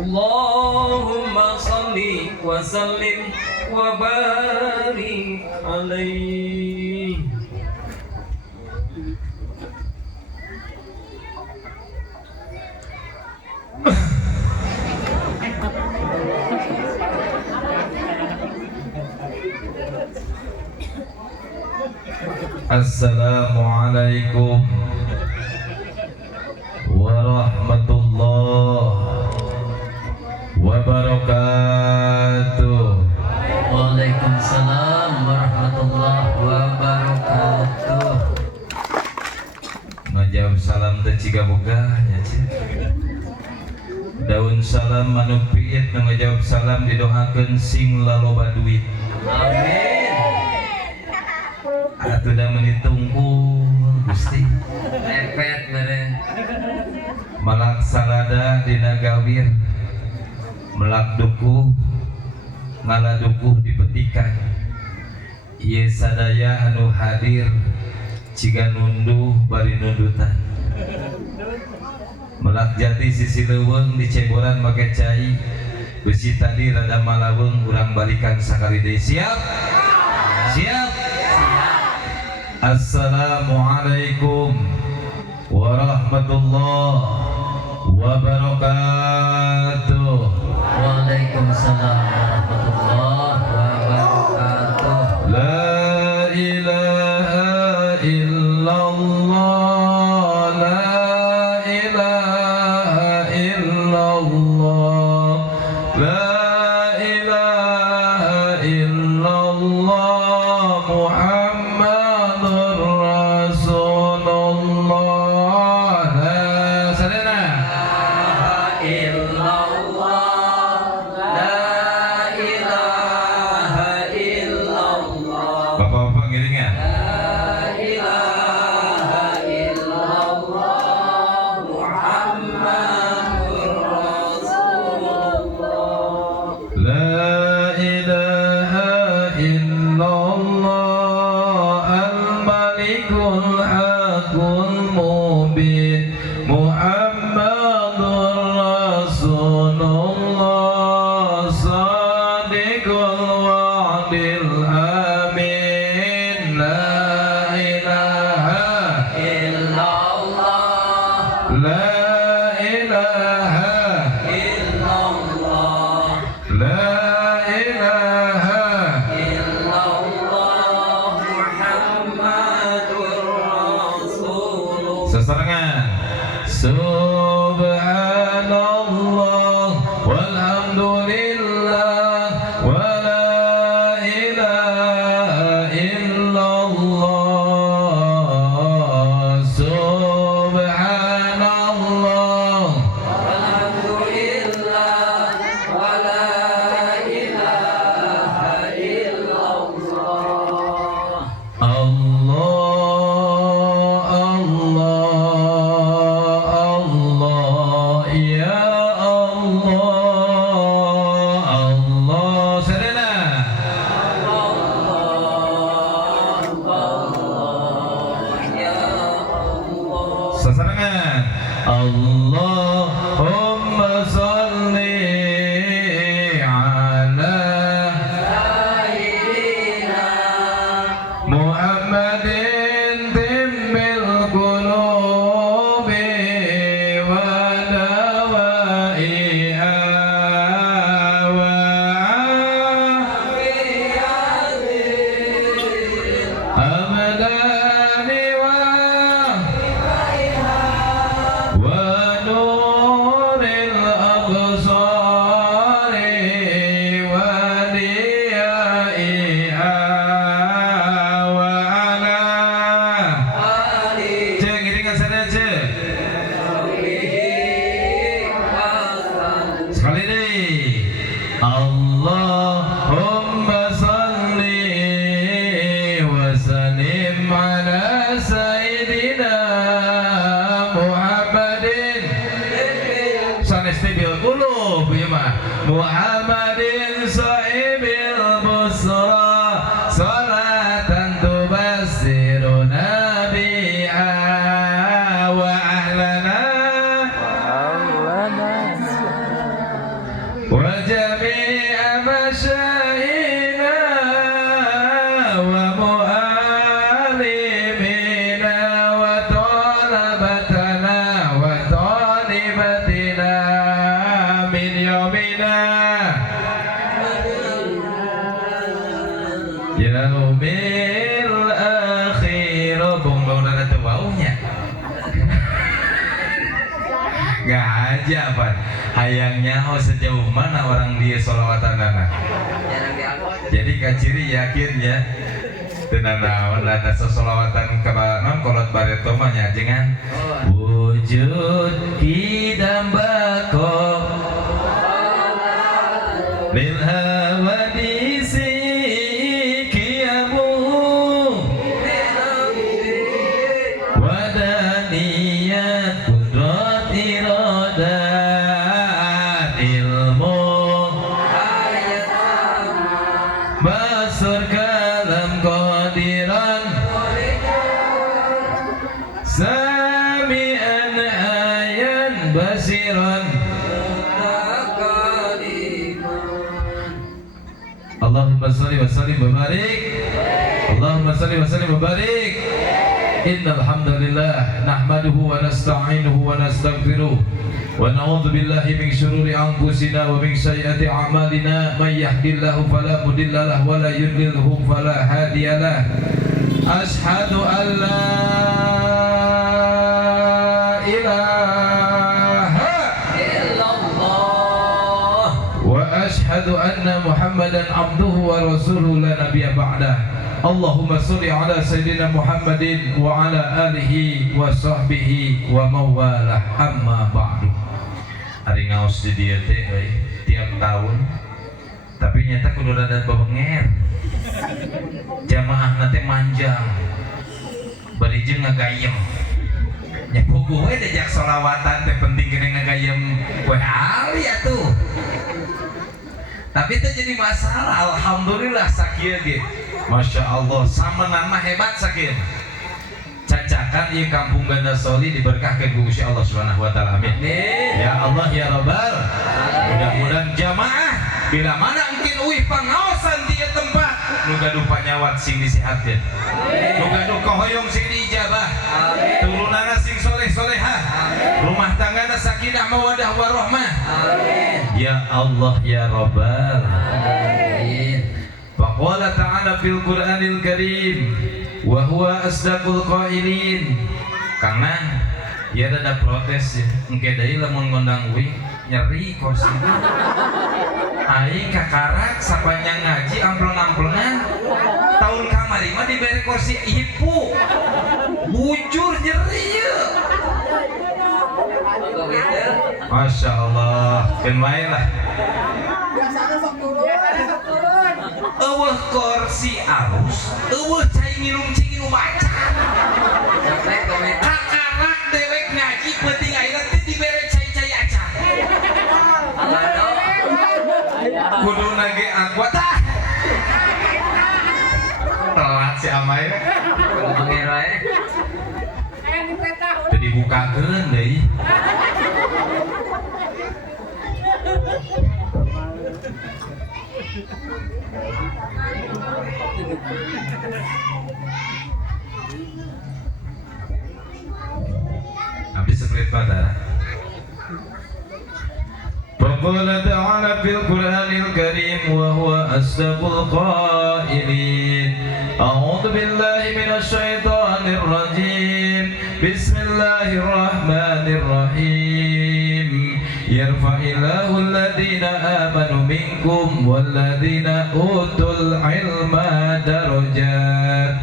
Allahumma salli wa sallim wa barik alaihi. Assalamualaikum warahmatullahi wabarakatuh. Waalaikumsalam warahmatullahi wabarakatuh. Ngajawab salam teh ciga boga nya cik. Daun salam anu piit nu ngajawab salam didoakeun sing laloba duit. Amin. Atuh da meuni tungkul Gusti. Epet mere. Malak salada dina gawir. Melak dukuh ngaladukuh dipetikan. Ieu sadaya anu hadir ciga nunduh bari nundutan. Melak jati sisi leuweung di ceboran make cai. Besi tadi rada malaweung urang balikan sakali deui. Siap? Siap? Assalamualaikum warahmatullahi wabarakatuh. Waalaikumsalam warahmatullahi wabarakatuh. La ilaha illallah, la ilaha illallah, la ilaha illallah, Muhammadur Rasulullah. Sadana Bapak-bapak ngiringan. La ilaha illallah, al-malikul haqqul mubin, Muhammadur Rasulullah, sadiqul wa'dil amin. La ilaha Illallah. La ilaha Illallah. La ilaha Illallah Muhammadur Rasulullah. Sesarengan. Subhanallah walhamdulillah wa la ilaha illallah. Subhanallah Alhamdulillah wa la ilaha illallah. Allah, Allah, Allah, ya Allah, Allah. Sadana sesarengan. Allahumma salli ala Muhammadin timbil qulubi wa dawaiha wa amdani wa nuril absari wa diyaiha wa ala cek ngiringan sana cek sekali deh. Allahumma salli wa sallim ala sayyidina Muhammadin sanes bil qulub ya mah Muhammadin sahibil busra salatan tubassiruna biha wa ahlana وجميع مشايخنا ومعلمينا وطلبتنا وطالبتنا من يومنا yaumil akhir. Bongbong dan ada baunya. Nggak aja apa. Hayangnya sejauh mana orang dia sholawatan dana. Jadi kaciri yakin ya. Tenan naon lata sholawatan kebanon kolot bareto mah nya jengan. Wujud kidam bako lil hawadisi wadaniyat kudrat iradat ilmu basur kalam qadiran sami'an ayan basiran. Allahumma salli wa sallim wa barik. Allahumma salli wa sallim wa barik. Innal hamdalillah nahmaduhu wa nasta'inuhu wa nastaghfiruh wa na'udzu billahi min shururi anfusina wa min sayyiati a'malina may yahdihillahu fala mudilla lahu wa la yudlilhu fala hadiyalah. Ashhadu an la ilaha illallah wa ashhadu anna Muhammadan abduhu wa rasuluhu la nabiyya ba'dah. Allahumma sholli ala sayyidina Muhammadin wa ala alihi wa sahbihi wa mawalah amma ba'du. Ari ngaos di dieu teh tiap tahun tapi nyata kudu rada babenger. Jamaah teh manjang. Bari jeung ngagayem. Nya kudu we dejak sholawatan teh penting kene ngagayem we ali atuh. Tapi itu jadi masalah. Alhamdulillah sakieu ge. Masya Allah, samenan mah hebat sakit. Cacakan ieu kampung Ganda Soli diberkahkan ku Gusti Allah Subhanahu wa taala. Amin. Ya Allah ya Rabbal. Mudah-mudahan jamaah bila mana mungkin uih pangaosan di tempat nu gaduh panyawat sing disehatkeun. Nu gaduh kahoyong sing diijabah. Turunana sing soleh-solehah. Rumah tanggana sakinah mawaddah warahmah. Ya Allah ya Rabbal. Faqala ta'ala fil Qur'anil Karim wa huwa asdaqul qailin. Karena ya ada protes ya. Engke deui lamun ngondang uing nyeri kursi. Aing kakarak sapanjang ngaji ampleng-amplengan. Tahun kamari mah dibere kursi ipu. Bujur nyeri ye. Masya Allah, kan wae lah. Eueuh kursi arus, eueuh cai nginum macan. Kakarak dewek ngaji penting ayeuna teh dibere cai-cai acan. Kuduna ge aqua tah. Telat si amai. Kudu benger wae. Teu dibukakeun deui. Habis sepelit pada. Faqala ta'ala fil Qur'anil Karim wa huwa asdaqul qailin. A'udzu billahi minasy syaithanir rajim. Bismillahirrahmanirrahim. Yarfa'illahu alladhina amanu minkum walladhina utul ilma darajat.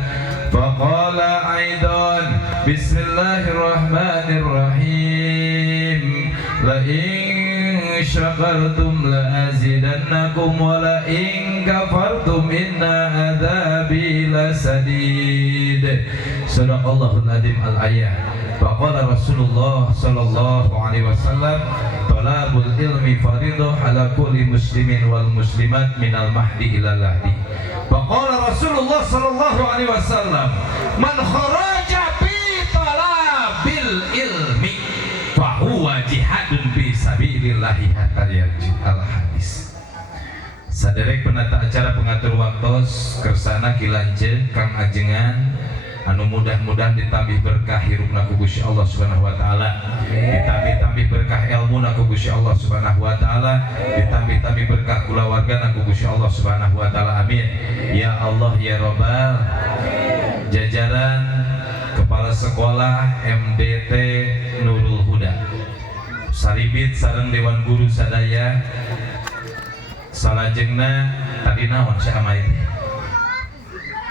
Faqala aidan Bismillahirrahmanirrahim. La in syakartum la azidannakum wa la in kafartum inna adzabi lasadid. Sadaqallahul adzim al-ayat. Faqala Rasulullah sallallahu alaihi wasallam, talabul ilmi fardhu ala kulli muslimin wal muslimat minal mahdi ilal lahdi. Faqala Rasulullah sallallahu alaihi wasallam, man kharaja fi talabil ilmi fa huwa jihadun fi sabilillah. fi'lillahi hatta yarji al hadis. Saderek penata acara pengatur waktos kersana kilanje kang ajengan anu mudah-mudahan ditambih berkah hirupna ku Gusti Allah Subhanahu wa taala, ditambih berkah ilmu na ku Gusti Allah Subhanahu wa taala, ditambih berkah kulawarga ku Gusti Allah Subhanahu wa taala. Amin. Ya Allah ya Rabbal jajaran kepala sekolah MDT Nurul Huda saribit sareng dewan guru sadaya salajengna tadi naon saya amai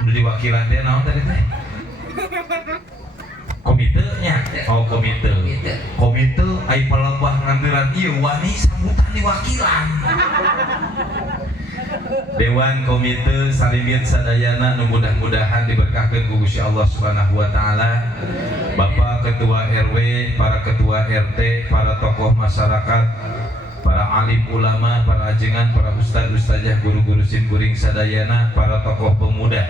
udah diwakilan teh naon tadi teh komitenya komite ai palebah ngambilan ieu wani sambutan diwakilan Dewan Komite Salimit Sadayana nu mudah-mudahan diberkahkeun ku Gusti Allah Subhanahu wa taala. Bapak Ketua RW, para Ketua RT, para tokoh masyarakat, para alim ulama, para ajengan, para ustad ustazah, guru-guru simkuring sadayana, para tokoh pemuda.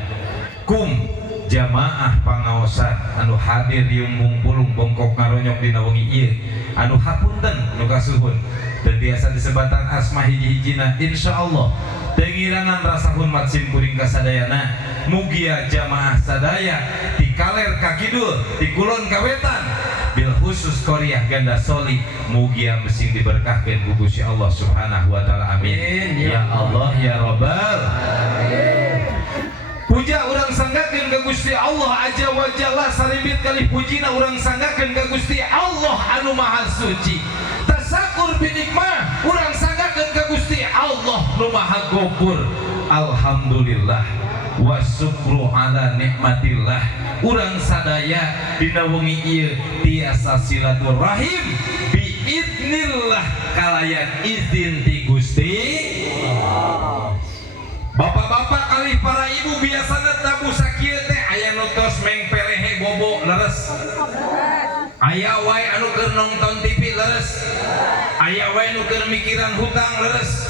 Jamaah pangaosan anu hadir di ngumpulung bongkok ngaronyok dina wengi ieu anu hapunten nu kasuhun teu biasa disebatan asma hiji-hijina insyaallah teu ngirangan rasa hormat simkuring kasadayana mugia jamaah sadaya ti kaler ka kidul ti kulon ka wetan bil khusus Korea Ganda Soli mugia mesing diberkahkeun ku Gusti Allah Subhanahu wa taala. Amin. Ya Allah ya Rabbal puja urang sanggakeun ka Gusti Allah Azza wa Jalla salibit kali pujina urang sanggakeun ka Gusti Allah anu maha suci. Tasakur binikmah urang sanggakeun ka Gusti Allah nu maha gopur. Alhamdulillah wa syukru ala nikmatillah. Urang sadaya dina wengi ieu tiasa silaturahim biidznillah kalayan izin ti Gusti Allah. Bapak-bapak kali para ibu biasana tabu sakieu teh aya nu tos meng pelehe bobo leres. Aya wae anu keur nonton TV leres. Aya wae nu keur mikiran hutang leres.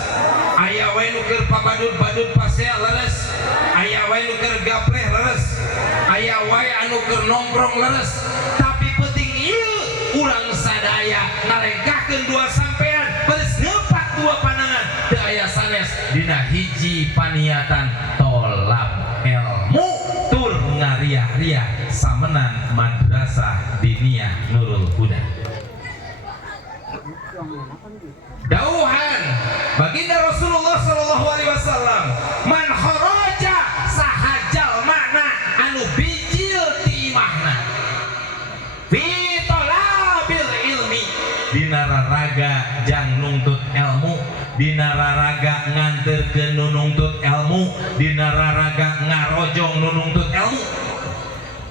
Aya wae nu keur pabadut-badut pasea leres. Aya wae nu keur gapleh leres. Aya wae anu keur nongkrong leres. Tapi penting ieu urang sadaya nalengkahkeun dua sampean beres ngeupat dua panangan teu aya sanes dina hiji paniatan tolab ilmu tur ngariah-riah samenan madrasah diniyah Nurul Huda. Dauhan baginda Rasulullah sallallahu alaihi wasallam man kharaja sahajal makna anu bijil ti imahna fi talabil ilmi dina raraga jang nungtut ilmu, dina raraga nganterkeun nu nungtut ilmu, dina raraga ngarojong nu nungtut ilmu.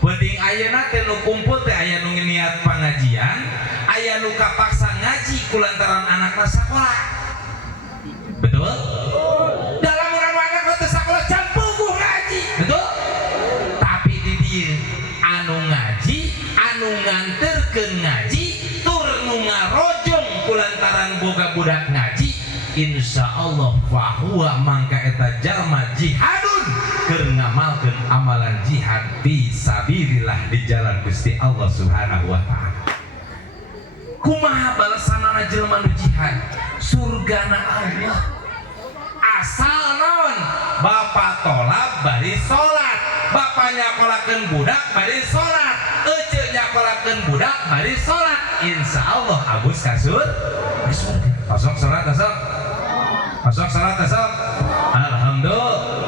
Penting ayeuna teh nu kumpul teh aya nu niat pangajian, aya nu kapaksa ngaji kulantaran anakna sakola. Betul? Dalam urang anakna teh sakola can puguh ngaji. Betul? Tapi di dieu anu ngaji, anu nganterkeun ngaji, tur nu ngarojong kulantaran boga budak ngaji, insyaallah fahuwa mangka eta jalma jihadun keur ngamalkeun amalan jihad fi sabilillah di jalan Gusti Allah Subhanahu wa taala. Kumaha balasanana jelema nu jihad? Surgana Allah. Asal naon? Bapa tolab bari salat, bapa nyakolakeun budak bari salat, ece nyakolakeun budak bari salat. Insyaallah abus kasur surga. Asok salat asok. Asok salat asok. Alhamdulillah.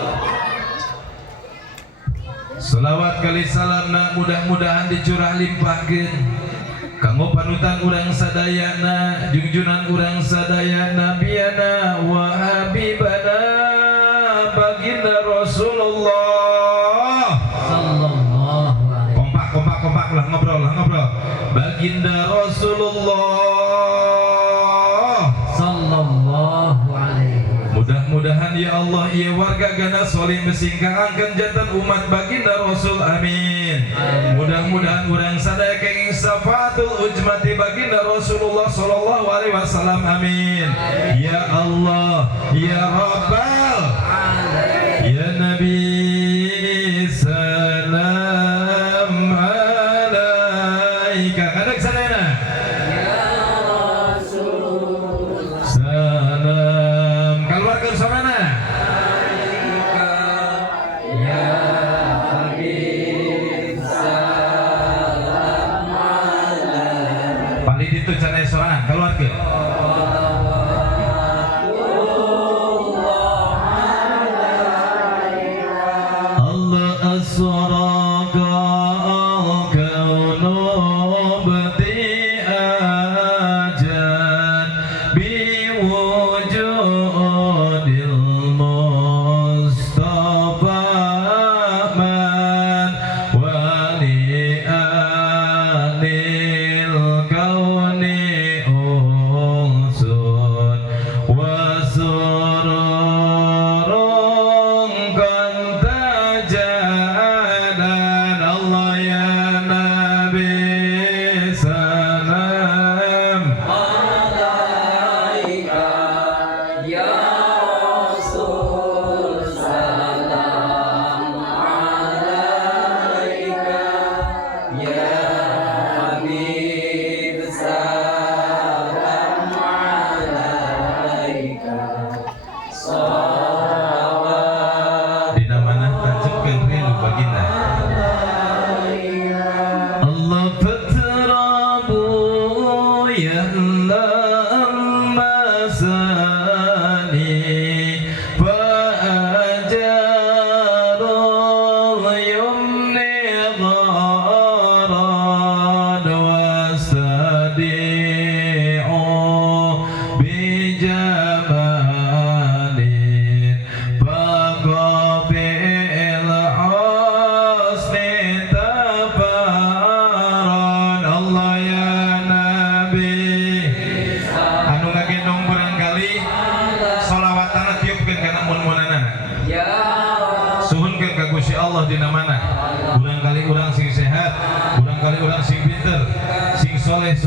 Selawat kali salamna mudah-mudahan dicurah limpahkeun kanggo panutan urang sadayana, junjunan urang sadayana, nabiana wa habibana baginda Rasulullah sallallahu alaihi. Kompak lah ngobrol baginda Rasulullah sallallahu alaihi. Mudah-mudahan ya Allah ieu warga Ganda Soli mesing kaangkeun janten umat baginda Rasul. Amin. Mudah-mudahan urang sadaya kenging syafaatul ujmati baginda Rasulullah sallallahu alaihi wasallam. Amin. Ya Allah ya Rabbal ya Nabi salam alaika. Kadang sadayana ya Rasul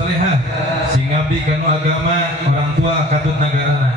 solehah sing ngabdi kanu agama orang tua katut nagarana.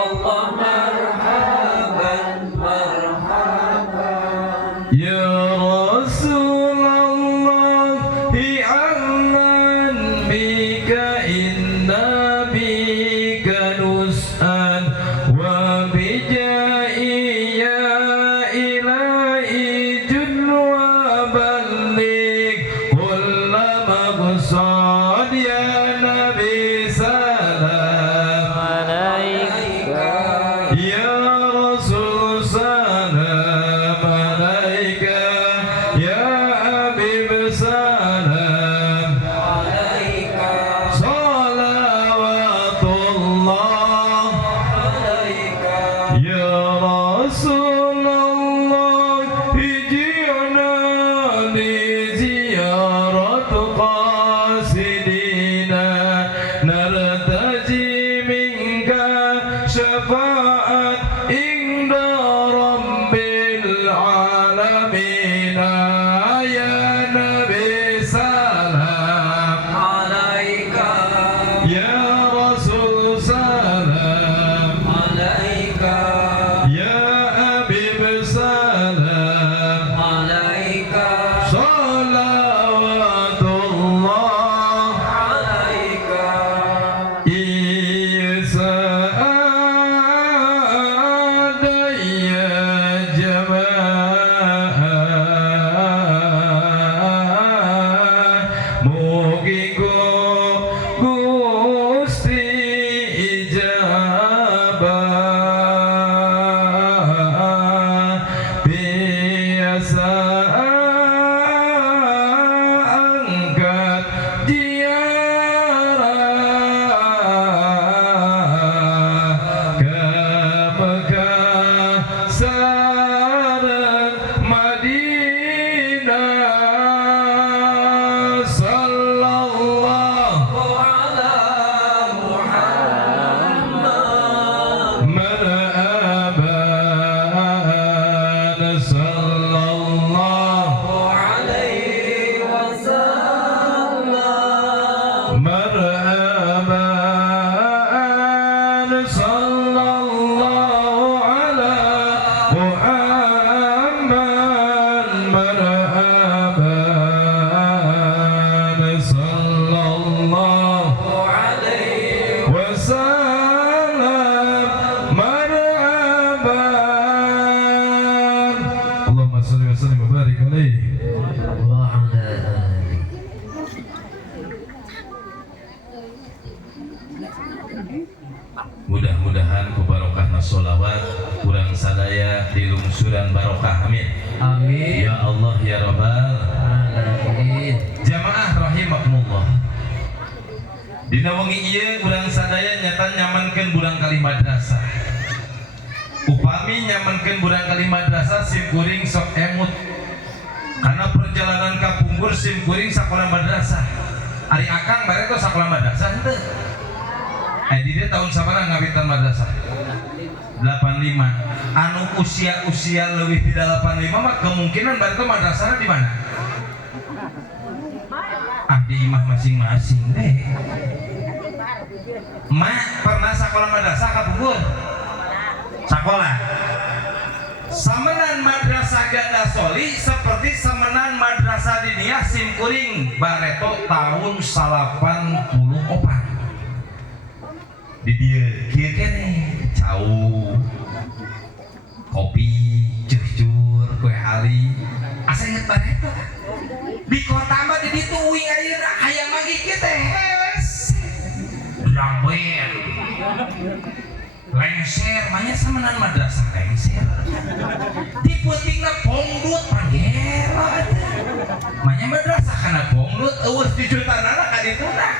Allah marhaban marhaban. Ya Rasulullah i'lan bika inna bika nus'an wa bijai ya ilahi jun wa balligh kulla maqsad ya nabi salam alaika ya Rasul salam alaika ya Habib salam Alaika salawatullah alaika ya Rasulullah ijina li ziyarat qasidina nartaji minka syafaat inda rabbil alamin ya nabi salam alaika ya Rasul salam alaika ya Habib salam alaika salawatullah alaika Isa adaya jamaah mugi Gusti ijabah biasa angkat ziarah ke Mekah sareng Madinah sallallahu ala Muhammad marhaban sallallahu alaihi wasallam marhaban sallallahu ala Muhammad marhaban sallallahu alaihi wasallam marhaban Allahumma salli wa sallim wa barik alaihi wa ala alihi. mudah-mudahan ku barokahna sholawat kurang sadaya di lungsuran barokah amin Amin ya Allah ya Rabbal alamin. jamaah rahimakumullah dina wengi ieu urang sadaya nyata nyamankeun burang kali madrasah upami nyamankeun burang kali madrasah sim kuring sok emut karena perjalanan ka Punggur sim kuring sakola madrasah ari akang bare tos sakola madrasah henteu di dia tahun sabaraha ngawitan madrasah 85 anu usia lebih tidak 85 mah kemungkinan bare teh madrasahna di mana di imah masing-masing deh mak pernah sekolah madrasah ka Bogor sekolah samenan madrasah Ganda Soli seperti samenan madrasah Dinia sim kuring bareto tahun 84 di dia kieu keneh cau kopi cucur kue ali asa inget bareto di kota mah di ditu uing ayeuna hayang magi kieu teh ramben lengser manya samenan madrasah lengser di peutingna pongdut panggera manya madrasah kana pongdut eueuh jujutanana ka dituna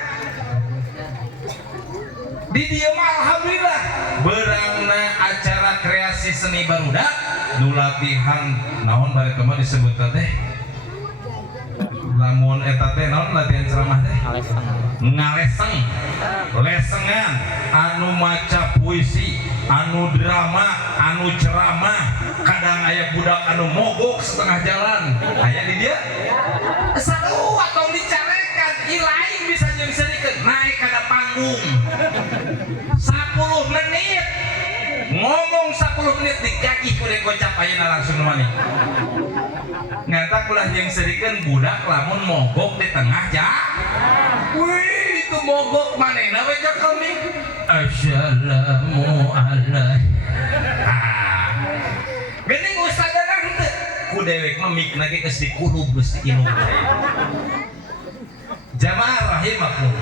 di dieu mah alhamdulillah beurangna acara kreasi seni barudak nu latihan naon bari kemah disebutna teh lamun eta teh naon latihan ceramah teh ngaleseng lesengan anu maca puisi anu drama anu ceramah kadang aya budak anu mogok setengah jalan aya di dia sarua tong dicarekan ilaing bisa jadi naik kada panggung 10 menit 30 menit digagih ku dek gocap ayeuna langsung mani. Ngata kulah yang serikeun budak lamun mogok di tengah wih itu mogok manehna we jak kami. Assalamualaikum. Geuning ustadana henteu. Ku dewek mah mikna ge geus dikulub geus diinum teh. Jamaah rahimakum.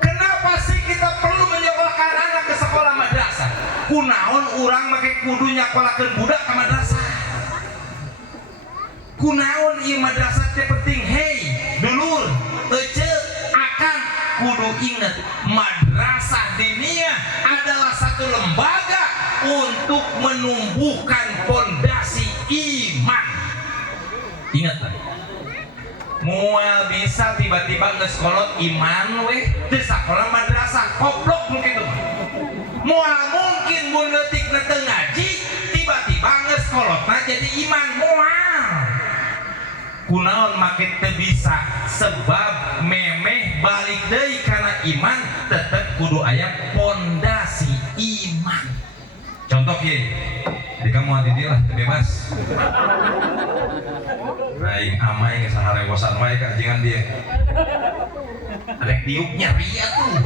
Kenapa sih kita perlu menyekolahkan anak ke sekolah madrasah? Kunaon urang make kudu nyakolakeun budak ke madrasah? Kunaon ieu madrasah teh penting? Hei, dulur, ece, akang kudu inget madrasah diniyah adalah satu lembaga untuk menumbuhkan fondasi iman. Ingat tak? Mual bisa tiba-tiba ngeskolot iman weh di sekolah madrasah goblok mungkin tuh. Mual mungkin mun leutik teu ngaji tiba-tiba ngeskolotna jadi iman mual. Kunaon make teu bisa sebab memeh balik deui kana iman tetep kudu aya fondasi iman. Contoh ye, di kamu hati dia lah bebas. Aing amai ke saharewosan wae ka jangan dia. Rek diuknya ria tuh.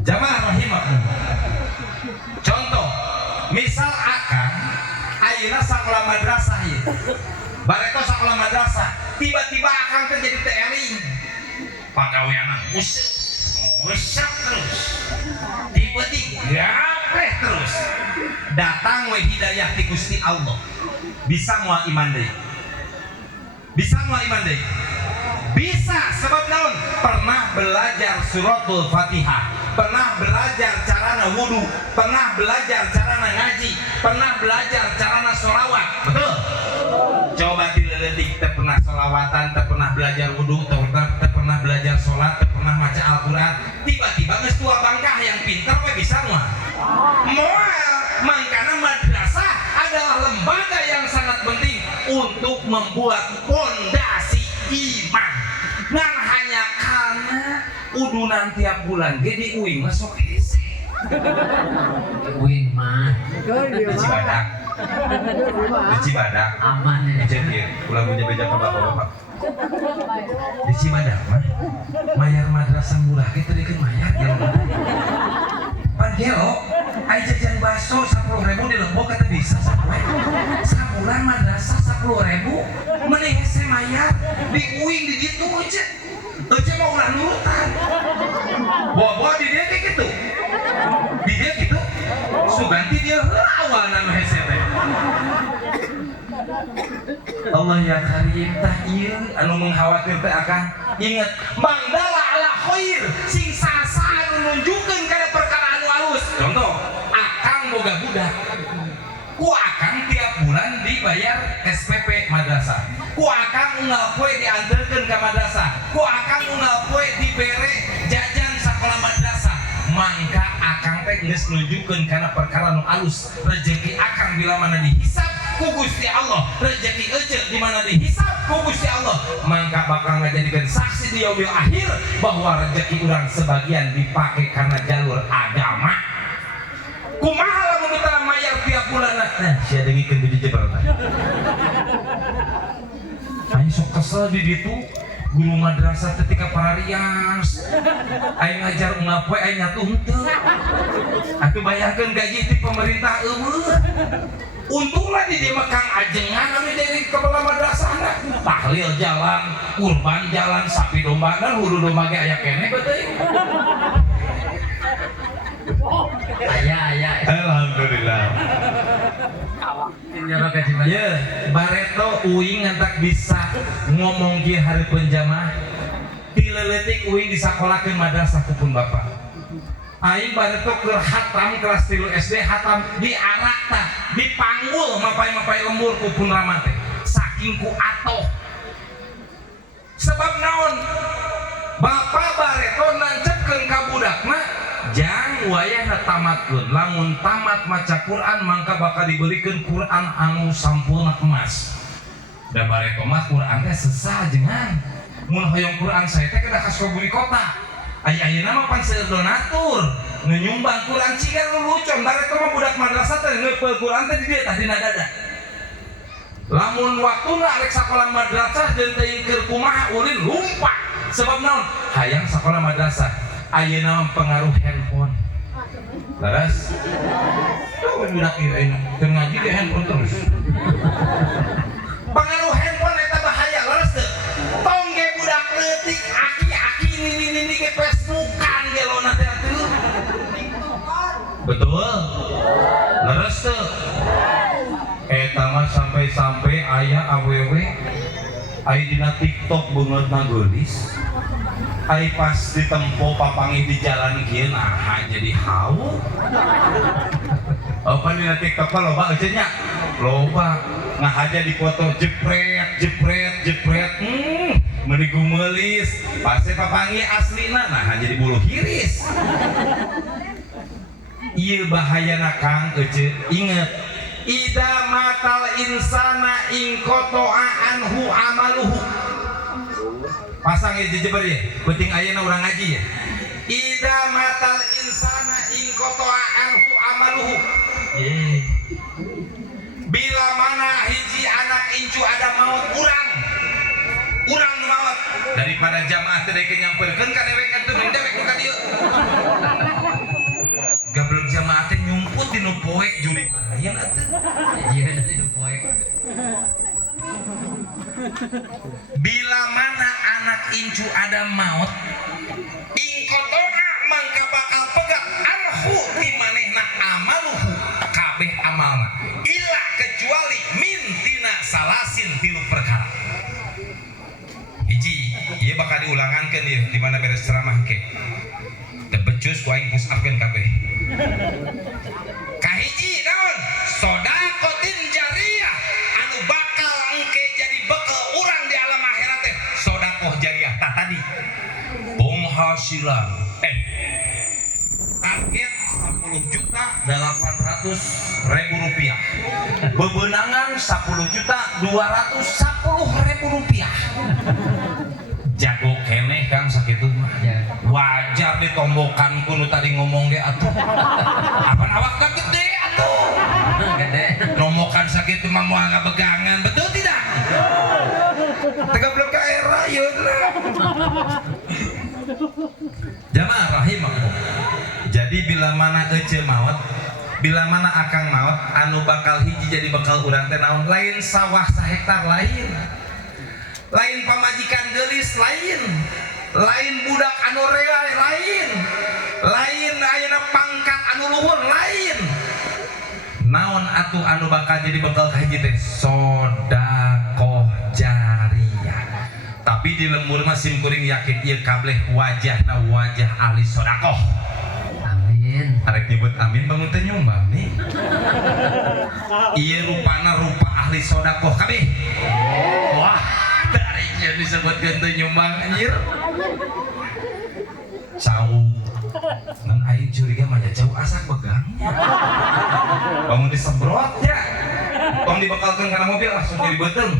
Jamaah rahimakum. Contoh, misal akang ayeuna sakola madrasah ieu. Bareto sakola madrasah, tiba-tiba akang teh jadi TLI. Pagaweanan usap terus. Tiba-tiba gapreh terus. Datang we hidayah ti Gusti Allah. Bisa moal iman deui. Bisa moal iman deui. Bisa sebab naon? Pernah belajar suratul Fatihah, pernah belajar carana wudu, pernah belajar carana ngaji, pernah belajar carana sholawat. Betul? Coba dileletik, teu pernah sholawatan, teu pernah belajar wudu, teu pernah belajar sholat, teu pernah maca Al-Qur'an. Tiba-tiba geus tua bangkah yang pintar we bisa moal. Moal, mangkana madrasah adalah lembaga yang sangat penting untuk membuat fondasi iman. Ngan hanya karena udunan tiap bulan jadi uing masuk hese. Uing mah Di Cibadak. Di Cibadak. aman ya. Jadi ulah punya beja ke bapak-bapak. Di Cibadak mah mayar madrasah murah kita dikeun mayar ya. Panggelo, ai jajan bakso 10.000 di Lombok kata bisa sapoe. Sabulan madrasah 10.000, mending hese mayar di uing di ditu aja. Ece mau ulah nurutan. Bawa di dia kayak gitu. Di dia gitu. Suganti dia awalna nu hese teh. Allah ya karim tah ieu anu mengkhawatir teh akang inget mangdala ala khair sing sasa anu nunjukkeun kana perkara anu alus. Contoh, akang boga budak. Ku akang tiap bulan dibayar SPP madrasah. Ku akang unggal poe dianterkeun ka madrasah. Ku akang unggal poe dibere jajan sakola madrasah. Mangka akang teh geus nunjukkeun kana perkara anu alus. Rezeki akang bila mana dihisab ku Gusti Allah, rezeki ece di mana dihisab ku Gusti Allah. Mangka bakal ngajadikeun saksi di yaumil akhir bahwa rezeki urang sebagian dipake karena jalur agama. Kumaha lamun kita mayar tiap bulan? Nah, sia dengikeun biji jeber teh. Aing sok kesel di ditu guru madrasah ketika pararias. Aing ngajar unggal poe aing nyatu henteu. Atuh bayarkeun gaji ti pemerintah eueuh. Untunglah di dia Kang Ajengan anu jadi kepala madrasahna. Tahlil jalan, kurban jalan, sapi domba dan hulu domba ge aya keneh beuteung. Aya. Alhamdulillah. Ya, bareto uing ngantak bisa ngomong ge hareupeun jamaah. Ti leuletik uing disakolakeun madrasah kupun bapak. Aing bareto keur hatam kelas 3 SD hatam di arak tah, dipanggul mapai-mapai lembur kupun rama teh. Saking ku atoh. Sebab naon? Bapak bareto nancepkeun ka budakna jang wayahna tamatkeun. Lamun tamat maca Quran mangka bakal dibeurekeun Quran anu sampurna emas. Da bareto mah Quran teh sesah jengan. Mun hoyong Quran saya teh kada ka Sukabumi kota. Ayeuna mah pan seueur donatur nu nyumbang Quran cigan lu lucon bare mah budak madrasah teh ngeupeul Quran teh di dieu tah dina dada. Lamun waktuna rek sakola madrasah jeung teuing keur kumaha ulin lumpat. Sebab naon? Hayang sakola madrasah. Ayeuna mah pengaruh handphone. Laras. Tuh budak ieu ayeuna teu ngaji ge handphone terus. Pengaruh handphone eta bahaya laras teu. Tong ge budak leutik aki-aki nini ke Facebookan ge lona teh atuh. Betul. Laras teu. Eta mah sampai aya awewe aya dina TikTok beungeutna geulis. Aya pas ditempo papangih di jalan kieu nah jadi hau. Apa dina TikTok mah loba euceun nya? Loba. Ngahaja dipoto jepret. Meuni gumelis. Pasti papangih aslina nah jadi bulu hiris. Ieu bahayana Kang euceun. Inget Ida matal insana ing kotoa anhu amaluhu. Pasang ya jejeber ya, penting ayeuna urang ngaji ya. Ida matal insana ing kotoa anhu amaluhu. Bila mana hiji anak incu ada maut urang maut daripada jamaah teh nyamperkeun ka dewekan teh dewek nu ka dieu. Gablek jamaah teh nyumput di nu poek juri aya atuh. Iya dari nu poek. Bila mana anak incu ada maut ing kotona mangka bakal pegat anhu ti manehna amaluhu kabeh amalna illa kecuali min tina salasin tilu perkara. Hiji ieu bakal diulangankeun ieu di mana beres ceramah ke. Teu becus ku aing pusapkeun kabeh. Kahiji naon? Sodakotin jariyah anu bakal engke jadi bekal urang di alam akhirat teh. Sodakoh jariyah tah tadi. Penghasilan target 10.800.000 rupiah. Bebenangan 10.210.000 rupiah. Jago keneh Kang sakitu mah. Wajar ditombokan kuno tadi ngomong ge atuh. Apaan awakna gede atuh. Gede. Nomokan sakitu mah moal ngabegangan, betul tidak? Tegablek ka era ieu lah. Jamaah rahimakumullah. Jadi bila mana ece maut, bila mana akang maut, anu bakal hiji jadi bakal urang teh naon? Lain sawah sahektar lain. Lain pamajikan geulis lain. Lain budak anu rea lain. Lain ayeuna pangkat anu luhur lain. Naon atuh anu bakal jadi bekal ka hiji teh? Sodakoh jariyah. Tapi di lembur mah sim kuring yakin ieu kableh wajahna wajah ahli sodakoh. Amin. Arek nyebut amin bangun teh nyumbang nih. Ieu rupana rupa ahli sodakoh kabeh. Wah, tariknya disebutkeun teh nyumbang anjir. Cau. Ngan aing curiga mah jauh asak begangnya. Bangun disemprot ya. Tong dibekalkeun kana mobil langsung jadi beuteung.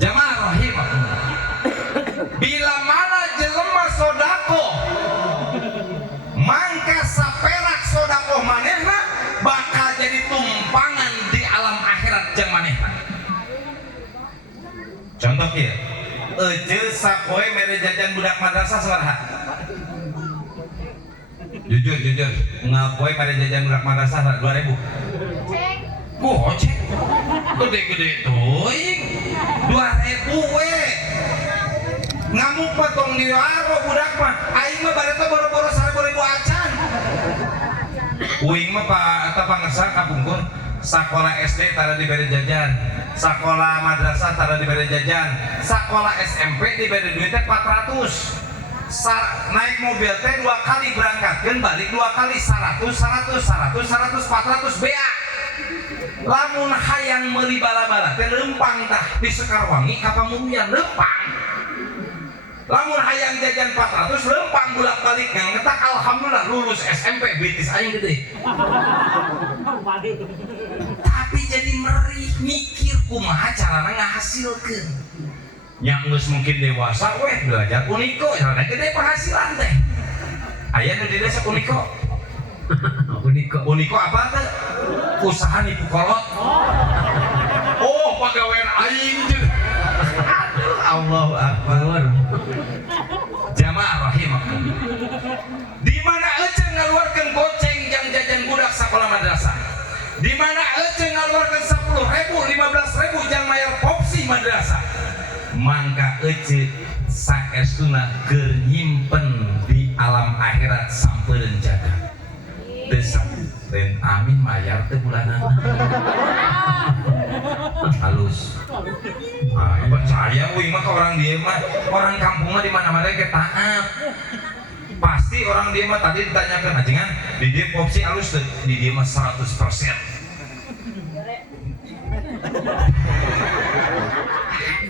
Jamaah rahimakumullah. Bila mana jelema sodako mangka saperak sodako manehna bakal jadi tumpangan di alam akhirat jeung manehna. Contoh kieu, eujeul sapoe mere jajan budak madrasah sabaraha? Jujur ngapoe mere jajan budak madrasah 2.000. Gocek. Gede-gede teuing. 2.000 we. Ngamuk potong di waro budak mah. Aing mah bari teh boro-boro 1.000 acan. Uing mah eta pangersa kapungkur. Sakola SD tara dibere jajan. Sakola madrasah tara dibere jajan. Sakola SMP dibere duit teh 400. Naik mobil teh 2 kali berangkatkeun balik 2 kali 100 400 bea. Lamun hayang meuli bala-bala teh lempang tah di Sekarwangi ka Pamulian lempang. Lamun hayang jajan 400 lempang bolak-balik ngetak alhamdulillah lulus SMP betis aing gede. Tapi jadi merih mikir kumaha carana ngahasilkeun. yang mungkin dewasa belajar Uniko karena gede penghasilan teh aya nu di desa Uniko. Uniko apa teh? Usaha nipu kolot. Oh, pagawean aing. Aduh, Allahu Akbar. Jamaah rahimakum. Di mana ece ngaluarkeun goceng yang jajan budak sekolah madrasah. Di mana ece ngaluarkeun 10.000, 15.000 yang mayar popsi madrasah. Mangka ece saestuna keur nyimpen di alam akhirat sampeun jaga. Desam dan amin mayar teh bulanana. Halus. Nah, percaya wih mah orang dia mah orang kampung mah di mana-mana ge taat. Pasti orang dia mah tadi ditanyakan ajengan di dia popsi halus teh di dia mah 100%.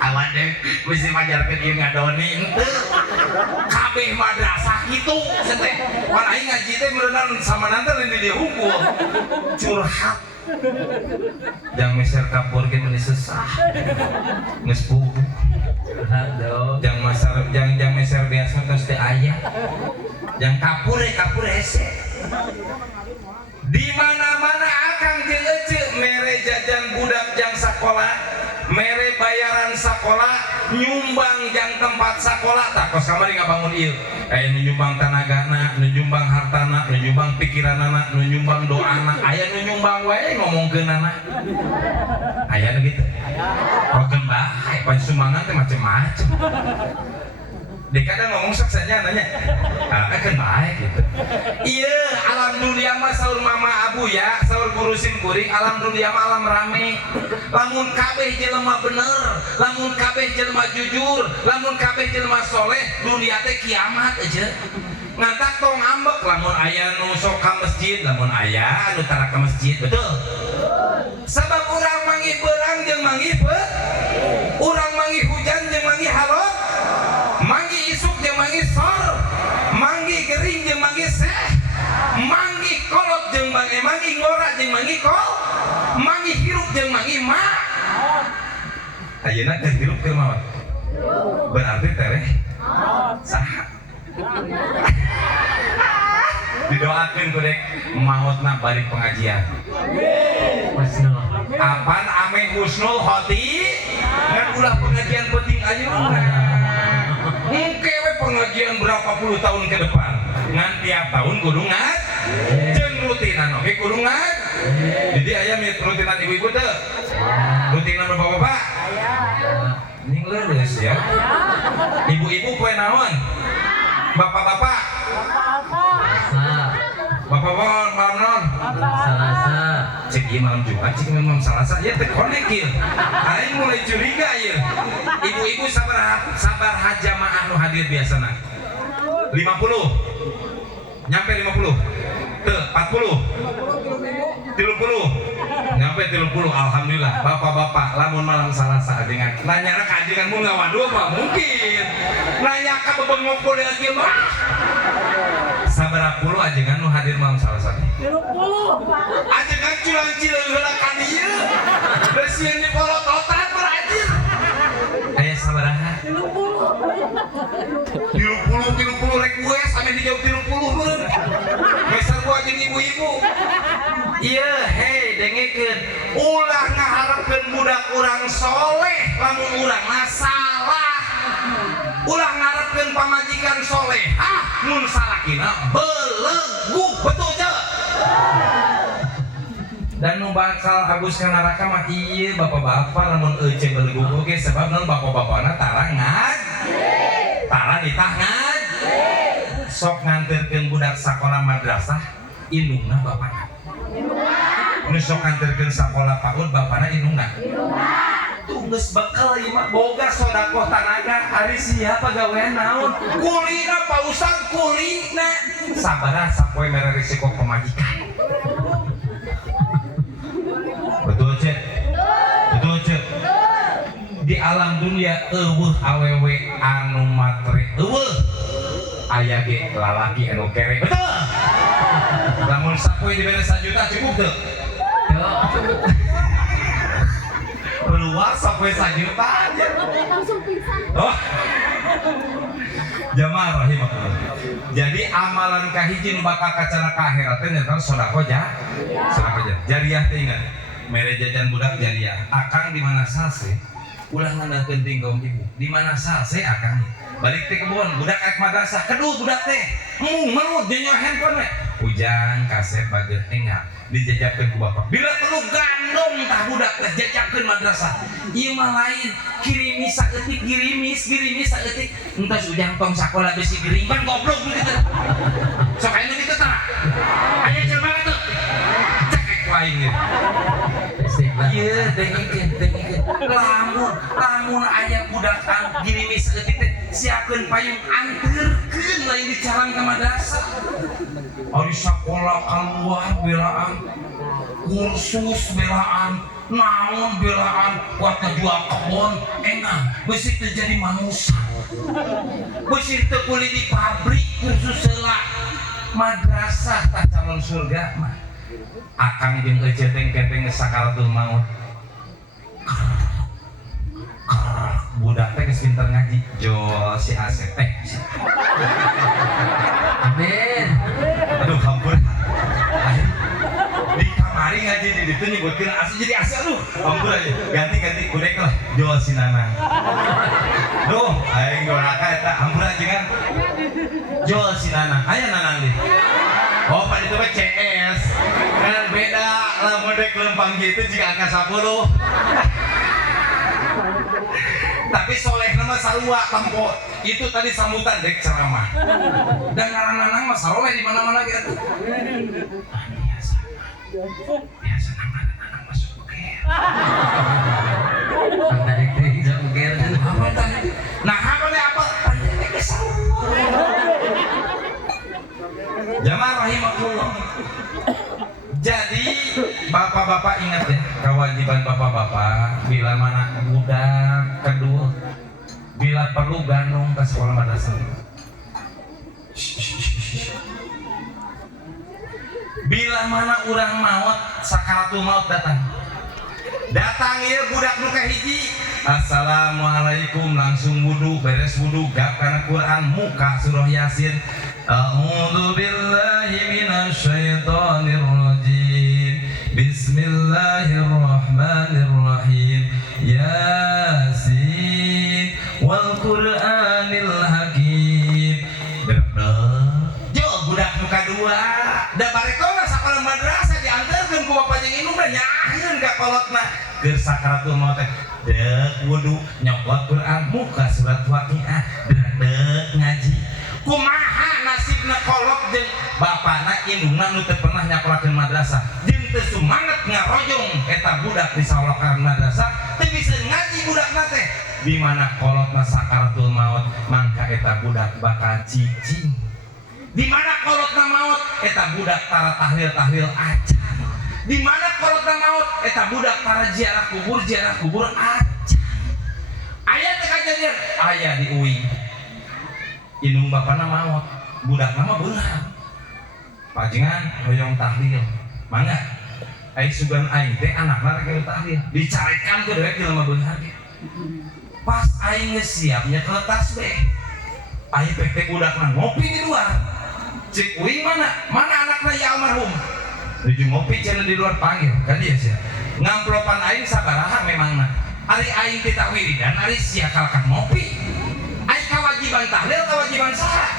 Awan deh, mesti ngajarkeun ieu ngadoni henteu. Kabeh madrasah kitu teh. Pan aing ngaji teh meureunna sama nanti lain di dieu hungkul. Curhat. Jang meser kapur ge meuni sesah. Geus puguh. Curhat do. Jang masar jang meser biasa geus teu aya. Jang kapur hese. Di mana-mana akang jeung ece mere jajan budak jang sakola, mere bayaran sakola, nyumbang jang tempat sakola. Tak kos kamari ngabangun ieu. Aya nu nyumbang tanagana, nu nyumbang hartana, nu nyumbang pikiranana, nu nyumbang doana, aya nu nyumbang wae ngomongkeunana. Aya nu kitu. Rokeun bae, pan sumbangan teh macem-macem. Dekada ngomong sok saja nanya, akan baik gitu. Iya, alhamdulillah mah saur mama abu ya, saur gurusin kuring, alhamdulillah mah alam rame. Lamun kabeh jelema bener, lamun kabeh jelema jujur, lamun kabeh jelema soleh, dunia teh kiamat aja. Ngantak tong ambek, lamun aya nu sok ka masjid, lamun aya anu tara ka masjid, betul. Sabab urang manggih beurang jeung manggih urang manggih hujan jeung manggih halot. Manggi isuk jeung manggi sor, manggi gering jeung manggi seh, manggi kolot jeung manggi ngora jeung manggi kol, manggi hirup jeung manggi ma. Ayeuna keur hirup keur maot. Berarti tereh saha? Didoakeun ku dek maotna bari pengajian. Apaan ame husnul khoti? Ngan ulah pengajian penting ayeuna. Mungkin pengajian berapa puluh tahun ke depan ngan tiap tahun kudu ngat jeung rutinan oke kudu ngat. Jadi aya rutinan ibu-ibu teh rutinan bapak-bapak ning leres ya. Ibu-ibu poe naon? Bapak-bapak bapak-bapak malam naon? Salasa. Cek ieu malam Jumat cek malam Salasa ya teh konek ieu. Aing mulai curiga ieu. Ibu-ibu sabar jamaah nu hadir biasana 50 nyampe 50 teu 40 30 nyampe 30 alhamdulillah. Bapak-bapak lamun malam Salasa ajengan nanya ka ajengan mun ngawaduh mah mungkin nanya ka bebengok poe kieu mah sabaraha puluh ajengan nu hadir malam Salasa 30 ajengan culang-cileung heula ka dieu geus sieun dipolototan berajir aya sabaraha 30 rek gue sampe dijauh 30 meureun geser gua jeung ibu-ibu. Ieu hei dengekeun ulah ngaharepkeun budak urang soleh lamun urangna salah. Ulah ngarepkeun pamajikan solehah mun salakina belegu, betul teu? Dan nu bakal habus ka neraka mah ieu bapak-bapak lamun ece belegu oge sebab naon bapak-bapakna tara nitah sok nganterkeun budak sakola madrasah indungna bapana. Nu sok nganterkeun sakola PAUD bapana indungna. Tuh geus bekal ieu mah boga sodakoh tanaga ari sia pagawean naon? Kulina Pak Ustaz kulina. Sabaraha sapoe mere risiko pamajikan. Betul cek? Betul cek? Di alam dunia eueuh awewe anu matre eueuh aya ge lalaki anu kere betul. Lamun sapoe dibere 1 juta cukup teu? keluar sampai 1 juta aja. Langsung pingsan. Oh. Jamaah rahimakumullah. Jadi amalan kahiji nu bakal kacana ka akhirat teh nyaeta sedekah sedekah jariah teh ingat. Mere jajan budak jariah. Akang di mana sase? Ulah ngandalkeun tinggal ibu. Di mana sase akang? Balik teh kebon budak rek madrasah. Kedua budak teh melut nyanyo handphone we. Ujang kaset bageut enggak dijajakeun ku bapak. Bila perlu gandong tah budak teh jajakeun madrasah. Ieu mah lain kirimis saeutik girimis saeutik. Entos ujang tong sakola bisi giring ban goblok gitu. Sok aya kitu tah. Aya jelema tuh. Cekek lain gitu. Ieu dengikeun. Lamun aya budak girimis saeutik teh siapkeun payung anterkeun lain dicalang ka madrasah. Ari sakola keluar belaan, kursus belaan, naon belaan, kuat jual kebon, enggak, besi terjadi manusia, besi terkulit di pabrik kursus selak, madrasah tak calon surga mah, akang jeung ece teng sakaratul maut, budak teh geus pinter ngaji, jol si Asep teh. Amin. Aduh hampur. Di kamari ngaji di ditu nyebutkeun asli jadi asli aduh. Hampur aja. Ganti kudek lah jual si Nanang. Duh, aing goraka eta hampur aja kan. Jual si Nanang. Aya Nanang di. Oh, pada itu CS. Kan beda lah modek lempang gitu jika angka 10. Tapi soleh nama sarua tempo itu tadi sambutan dek ceramah dan ngarang-ngarang mah soleh di mana-mana gitu. Biasa nama masuk oke. Tadi teh ijo uger Apa tadi? Nah apa nih apa? Tadi sarua. Jamaah rahimakumullah. Jadi bapak-bapak ingat ya kewajiban bapak-bapak bila mana budak kedua bila perlu gandong ke sekolah madrasah. Bila mana urang maut sakaratul maut datang ya budak nu kahiji assalamualaikum langsung wudu beres wudu gap kana Quran muka surah Yasin. A'udzu billahi minasyaitonir rajim. Bismillahirrahmanirrahim. Yasin wal Qur'anil hakim. Jo budak nu kadua da barekona sakola madrasah diantarkeun ku bapak jeung indung da nyaheun ka kolotna keur sakaratul maut teh deuk wudu nyokot Quran muka surat Waqiah deuk ngaji. Kumaha nasibna kolot jeung bapana indungna nu teu pernah nyakolakeun madrasah jeung teu sumanget ngarojong eta budak di sawolokan madrasah teu bisa ngaji budakna teh di mana kolotna sakaratul maut mangka eta budak bakal cicing. Di mana kolotna maut eta budak tara tahlil acan. Di mana kolotna maut eta budak tara ziarah kubur acan. Aya teh kajadian aya di uing. Indung bapana maut, budak nama beunghar. Pajengan hoyong tahlil. Mangga. Ai sugan aing teh anakna rek tahlil. Dicarekan ke dewe jelema beunghar ge. Pas aing geus siap nyekel tas we. Aing pek teh budakna ngopi di luar. Cik uing mana anakna ya almarhum. Nuju ngopi cenah di luar panggil kan dia sia. Ngamplopan aing sabaraha memangna. Ari aing kita wiridan ari sia kalkan ngopi. Aing kewajiban tahlil kewajiban saha?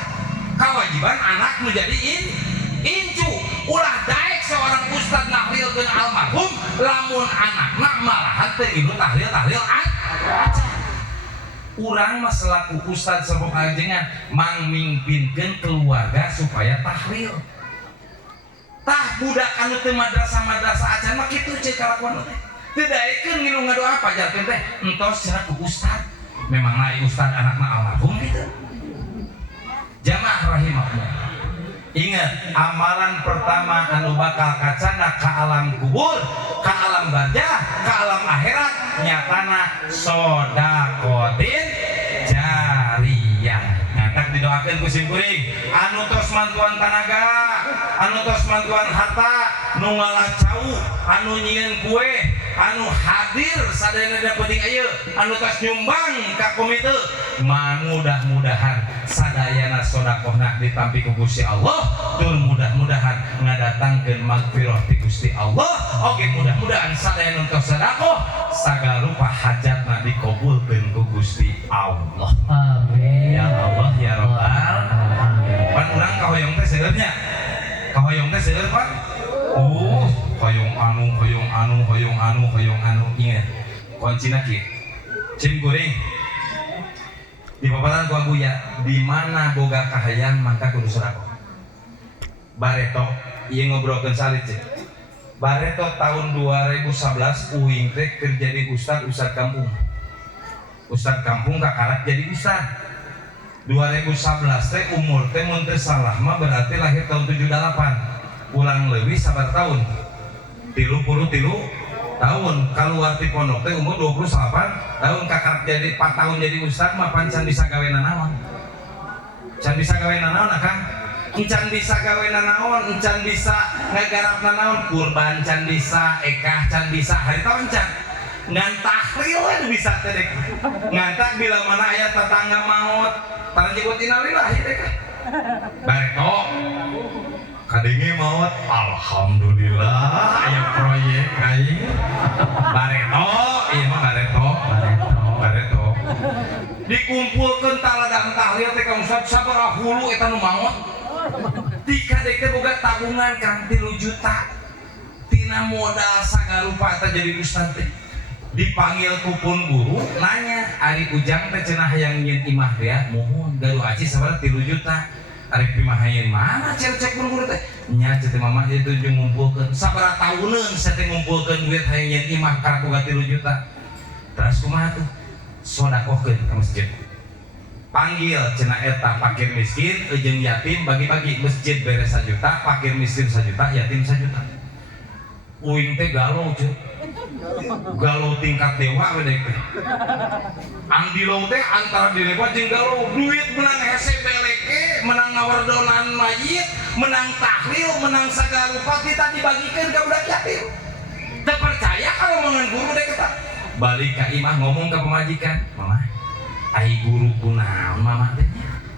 Kewajiban anak nu jadi incu. Ulah daek seorang ustad nahlilkeun almarhum lamun anakna malahan teu ieu tahlil acan. Urang mah selaku ustad sabuk ajengan mangmimpinkeun keluarga supaya tahlil. Tah budak anu teu madrasah acan mah kitu ceuk kalakuan teh. Teu daekeun ngilu ngadoa pajarkeun teh entos cenah ku ustad. Memang naik ustad anakna almarhum gitu. Jamaah rahimahullah. Ingat amalan pertama anu bakal kacana ka alam kubur, ka alam barzah, ka alam akhirat nyatana sodakotin jariyah. Nyatak didoakeun ku sim kuring anu tos mantuan tanaga, anu tos mantuan harta, nu ngalah cau, anu nyieun kue, anu hadir sadayana penting ayeuna anu tos nyumbang ka komite mudah-mudahan sadayana sedekahna ditampi ku Gusti Allah tur mudah-mudahan ngadatangkeun magfirah ti Gusti Allah oge mudah-mudahan sadayana tos sedekah sagarupa hajatna dikabulkeun ku Gusti Allah. Amin. Ya Allah ya Rabbal pan urang kahoyong teh seueurnya kahoyong teh seueur pan hoyong anu ingat kuncina kieu cing kuring di paparan ku Abuya di mana boga kahayang mangka kudu sedekah bareto ieu ngobrolkeun salit cing bareto tahun 2011 uing teh kerja di ustad kampung kakarak jadi ustad 2011 teh umur teh mun teu salah mah berarti lahir tahun 78 pulang lebih sabar tahun 33 tahun keluar di pondok teh umur 28 tahun kakak jadi 4 tahun jadi ustad mah pan can bisa gawe nanaon akang can bisa gawe nanaon can bisa ngagarap nanaon kurban can bisa ekah can bisa hari tahun can ngan tahlil bisa teh ngantak bila mana aya tetangga maut tara nyebut innalillahi teh bareto kadenge maut alhamdulillah aya proyek aing bareto ieu mah bareto dikumpulkeun taladang tahlil teh ka ustad sabaraha hulu eta nu maot dikadeke boga tabungan Kang 3 juta tina modal sagarupa eta jadi ustad teh dipanggil kupun guru nanya ari ujang teh cenah hayang nyieun imah teh mohon gaduh aci sabaraha 3 juta arek pimahayeun mana cek guru teh nya cete mama itu jeung ngumpulkeun sabaraha tahuneun saya teh ngumpulkeun duit hayang nyieun imah kana boga 3 juta terus kumaha tuh sedekahkeun ka masjid panggil cenah eta fakir miskin jeung yatim bagi-bagi masjid beres 1 juta fakir miskin 1 juta yatim 1 juta uing teh galau cuy galau tingkat dewa we teh andilo teh antara dilewa jeung galau duit menang hese beleke menang ngawardonan mayit menang tahlil menang sagarupa kita dibagikeun ka budak yatim teu percaya kalau mangan guru deh kita balik ka imah ngomong ka pemajikan mama ai guru kunaon mama teh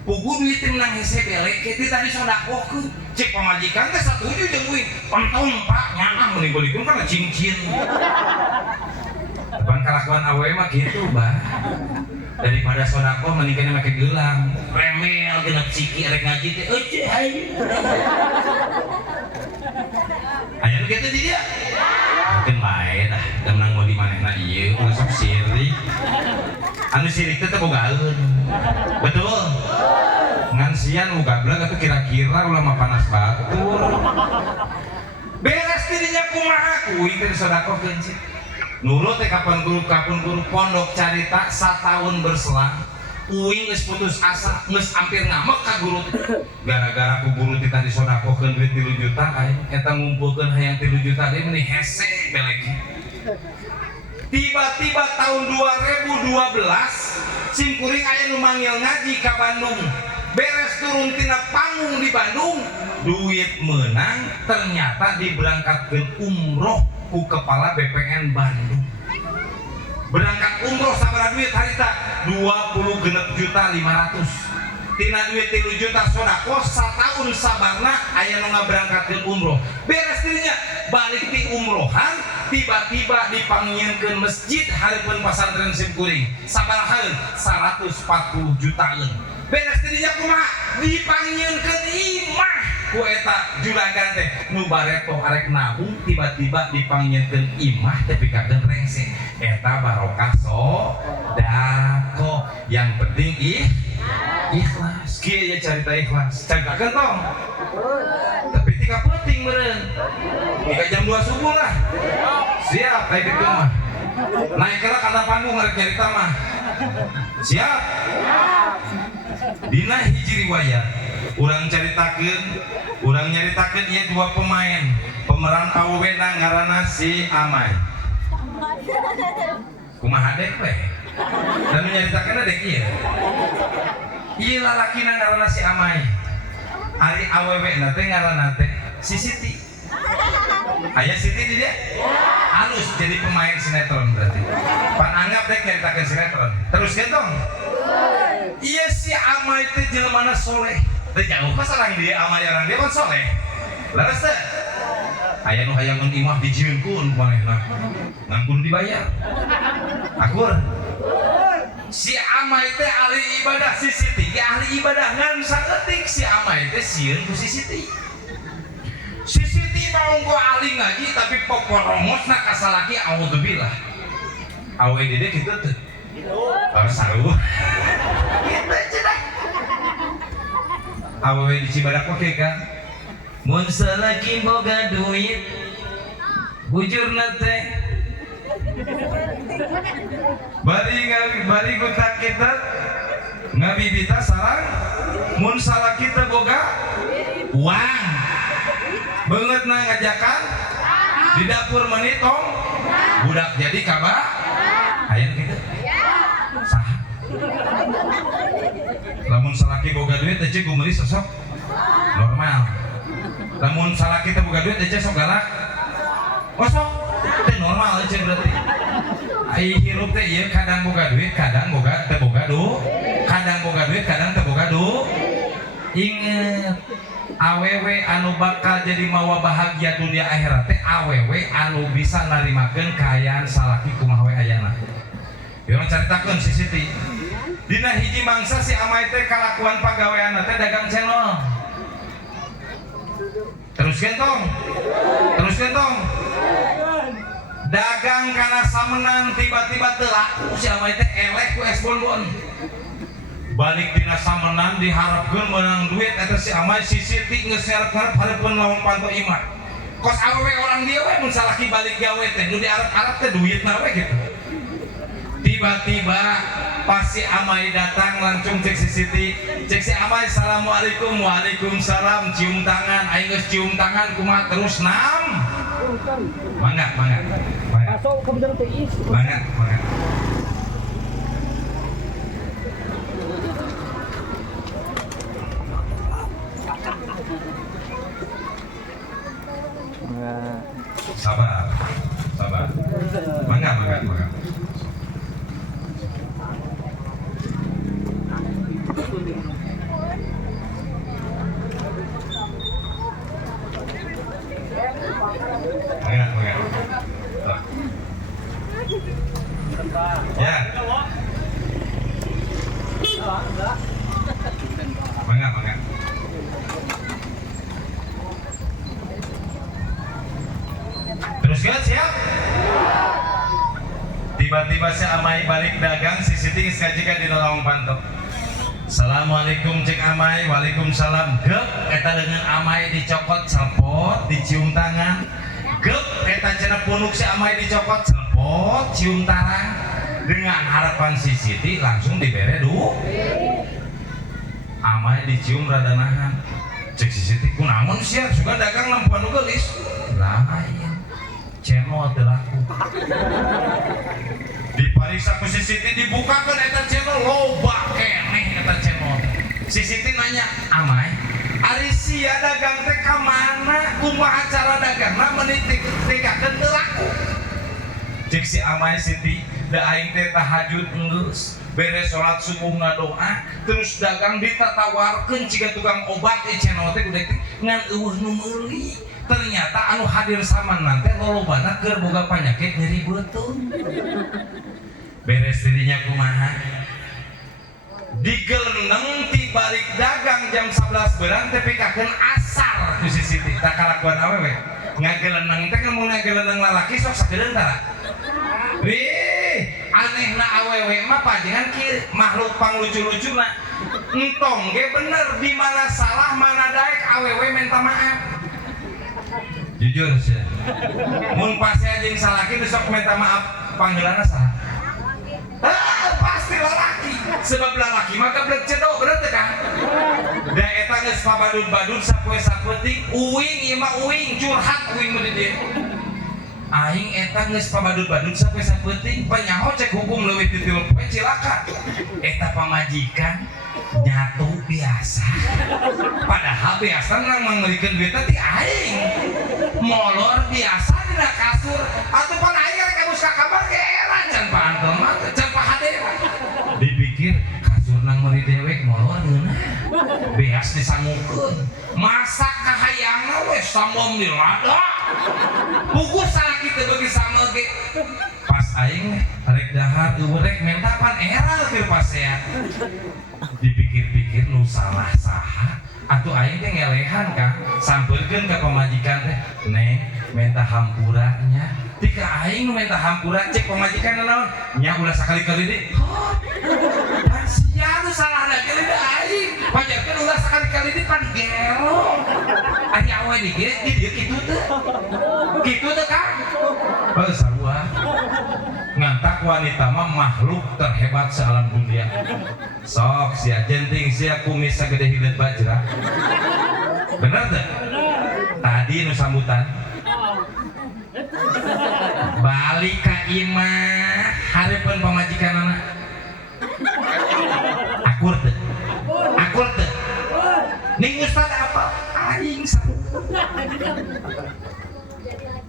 pugu duit menang hese beleke ti tadi sedekahkeun cek pemajikan teh satuju jeung uing pentong pak nyaah mending bolikeun kana cincin depan kalakuan awewe mah kitu bah daripada sedekah mending kana make gelang remel genep ciki rek ngaji teh eueuh hai aya nu kitu di dia mungkin bae dah menang mau di manehna ieu masuk sirik anu sirik teh bogaeun betul ngan sian boga belag atuh kira-kira ulah mah panas batur beres tidinya kumaha kuing teh sedekahkeun cik nurut teh kapan guru pondok carita satahun berselang uing geus putus asa geus hampir ngamek ka guru gara-gara ku guru kita disedekahkeun duit 3 juta aing eta ngumpulkeun hayang 3 juta deui meni hese beleki tiba-tiba tahun 2012 sim kuring aya nu manggil ngaji ka Bandung beres turun tina panggung di Bandung duit menang ternyata diberangkatkeun umroh ku kepala BPN Bandung berangkat umroh sabaraha duit harita 26 juta 500 tina duit 3 juta sedekah satahun sabarna aya nu ngaberangkatkeun umroh beres dirinya balik di umrohan tiba-tiba dipanggieunkeun masjid hareupeun pasantren sim kuring sabaraha 140 jutaan beres dirinya kumaha dipanggieunkeun imah ku eta juragan teh nu bareto arek nabung tiba-tiba dipanggieunkeun imah teh pikakeun rengse eta barokah sodako yang penting ikhlas kieu ya carita ikhlas caritakeun tong tapi tika penting meureun tika jam 2 subuh lah siap kayak gitu mah naik kira karena panggung ngarek nyarita mah siap dina hiji riwayat urang nyaritakeun ieu dua pemain pemeran awewena ngaranna si Amai kumaha dek we dan nyaritakeun dek ieu lalakina ngaranna si Amai ari awewena teh ngaranna teh si Siti aya Siti di dia anu halus jadi pemain sinetron berarti. Pan anggap deh ceritakan sinetron. Terus gentong. Iya si Amai teh jelema soleh. Teu jauh ka sareng dia Amai orang dia kan soleh. Laras teh. Aya nu hayang imah dijieunkeun manehna. Ngan dibayar. Akur. Si Amai teh ahli ibadah, si Siti ahli ibadah ngan saeutik si Amai teh sieun ku si Siti. Si Siti mau ku ahli ngaji tapi poporongosna ka salaki auzubillah. Awe dede kitu teh. Harus saru. Kitu cenah. Awe di Cibadak oke kan. Mun salaki boga duit bujurna teh bari gutak kita ngabibita sarang mun salah kita boga uang banget na ngajakan di dapur menitong budak jadi kabar ayam gitu sah lamun salaki boga duit aja gue beli sosok normal lamun salaki kita boga duit aja sok galak kosong teh normal aja berarti ai hirup teh ieu kadang boga duit kadang boga teu boga duit kadang boga duit kadang teu boga duit inget awewe anu bakal jadi mawa bahagia dunia akhirat teh awewe anu bisa narimakeun kaayaan salaki kumaha we ayana ieu caritakeun si Siti dina hiji mangsa si Amai teh kalakuan pagaweanna teh dagang cendol terus gentong dagang karena samenang tiba-tiba teu laku si Amai teh elek ku es bonbon balik dina samenang diharapkeun menang duit eta si Amai si Siti geus ngarep-ngarep hareupeun lawan panto imah kos awewe orang dia we mun salaki balik gawe teh nu diarep-arep teh duitna we gitu tiba-tiba pas si Amai datang langsung cek si Siti cek si Amai assalamualaikum waalaikumsalam cium tangan aing geus cium tangan kumaha terus nam mangga sabar mangga ya mangga terus kan siap tiba-tiba si Amai balik dagang si Siti geus kajikan di lawang pantok assalamualaikum cek Amai waalaikumsalam gep eta dengan Amai dicokot selpot dicium tangan gep eta cenah punuk si Amai dicokot selpot cium tangan dengan harapan si Siti langsung dibere Amai dicium rada nahan cek si Siti kunaon sia suka dagang lampuan nu geulis lain cemol teu laku dipariksa ku si Siti dibukakeun eta cemol loba keneh eta cemol si Siti nanya Amai ari sia dagang teh ka mana kumaha cara dagangna menitik tikakeun teu laku cek si Amai Siti da aing teh tahajud geus beres salat subuh ngadoa terus dagang ditatawarkeun ciga tukang obat cenol teh kudu ngan eueuh nu meuli ternyata anu hadir saman nanti lolobana keur boga panyakit nyeri beuteung beres dirinya kumaha digelendeng ti balik dagang jam 11 berang teh pikakeun asar ku si Siti tak kalakuan awewe ngagelendeng teh mun ngagelendeng lalaki sok sakedeung tara anehna awewe mah panjenengan kieu makhluk panglucu-lucuna entong ge bener di mana salah mana daek awewe minta maaf jujur sih mun pasnya jeung salaki besok minta maaf panggilanna saha pasti lalaki sebab lalaki maka bener cedok bener teh kan da eta geus pabadud-badud sapoe sapeuting uing ieu mah uing curhat uing mun di dieu aing eta geus pabadud-badud sapoe sapeuting panyaho cek hukum leuwih ti 3 poe cilaka eta pamajikan nyatu biasa padahal biasa nang mengerikeun duit teh aing molor biasa dina kasur atuh pan aing geus ka kamar ge era can paan mah can pahadera dipikir kasur nang meuli dewek molor ngeunah beas disangukeun masak kahayangna we sambom di lada pugus sakit teh beuki sama ge pas aing rek dahar eurek mentapan era keur pasea dipikir-pikir nu salah saha atuh aing teh ngelehan Kang sampeurkeun ka pamajikan teh neng minta hampuranya tika aing nu minta hampura cek pamajikan naon nya ulah sakali-kali deui pan sia nu salah lagi deui aing pajarkeun ulah sakali-kali deui pan gelo ari awe di ge di dieu kitu teh Kang sarua ngantak wanita mah makhluk terhebat sealam dunia sok sia jenting sia kumis sagede hideut bajra bener teh tadi nu sambutan balik ka imah hareupeun pamajikanana akur teh ning ustad apa aing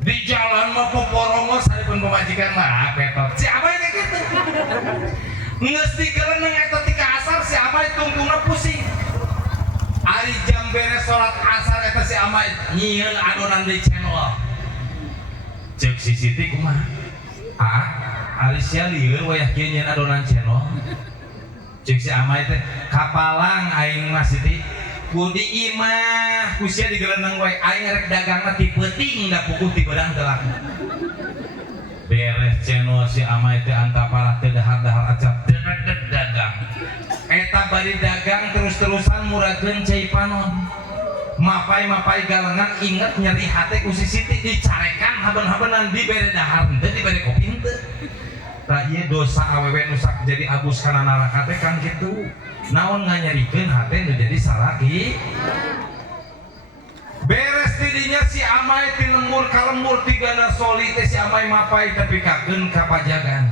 di jalan mah poporongos hareupeun pamajikan mah petot si abah kayak gitu geus dikeleneng eta ti ka asar si abah tungtungna pusing ari jam beres salat asar eta si abah nyieun adonan di channel cek si Siti kumaha ari sia lieur wayah kieu nyieun adonan channel cek si amai teh kapalang aing mah Siti kudi imah kusia digeleneng wae aing rek dagangna ti peuting da pukuh ti beurang teu laku beres channel si amai teh antapara teu dahar-dahar acap deded dagang eta bari dagang terus-terusan muradkeun cai panon mapai galengan inget nyeri hate ku si Siti dicarekan haben-habenan dibere dahar henteu dibere kopi henteu tah ieu dosa awewe nu sak jadi abus kana neraka teh kan kitu naon nganyerikeun hate nu jadi salah ki beres tidinya si amai ti lembur ka lembur tigana soli teh si amai mapai tapi kakeun ka pajagan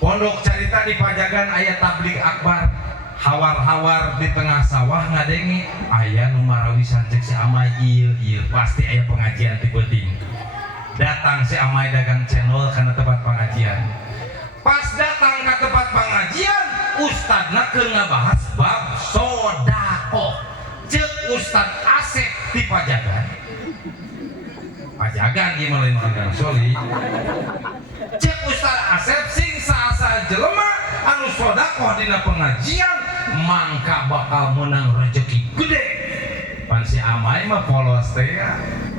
pondok carita di pajagan aya tablik akbar hawar-hawar di tengah sawah ngadenge aya nu marawisan cek si amai ieu pasti aya pengajian ti peuting datang si amai dagang channel kana tempat pengajian pas datang ke tempat pengajian ustadna keur ngabahas bab sodaqoh cek Ustad Asep di pajagan ieu mah lain orang soli cek Ustad Asep sing saasa jelema anu sodaqoh dina pengajian mangka bakal menang rezeki gede pan si amai mah polos teh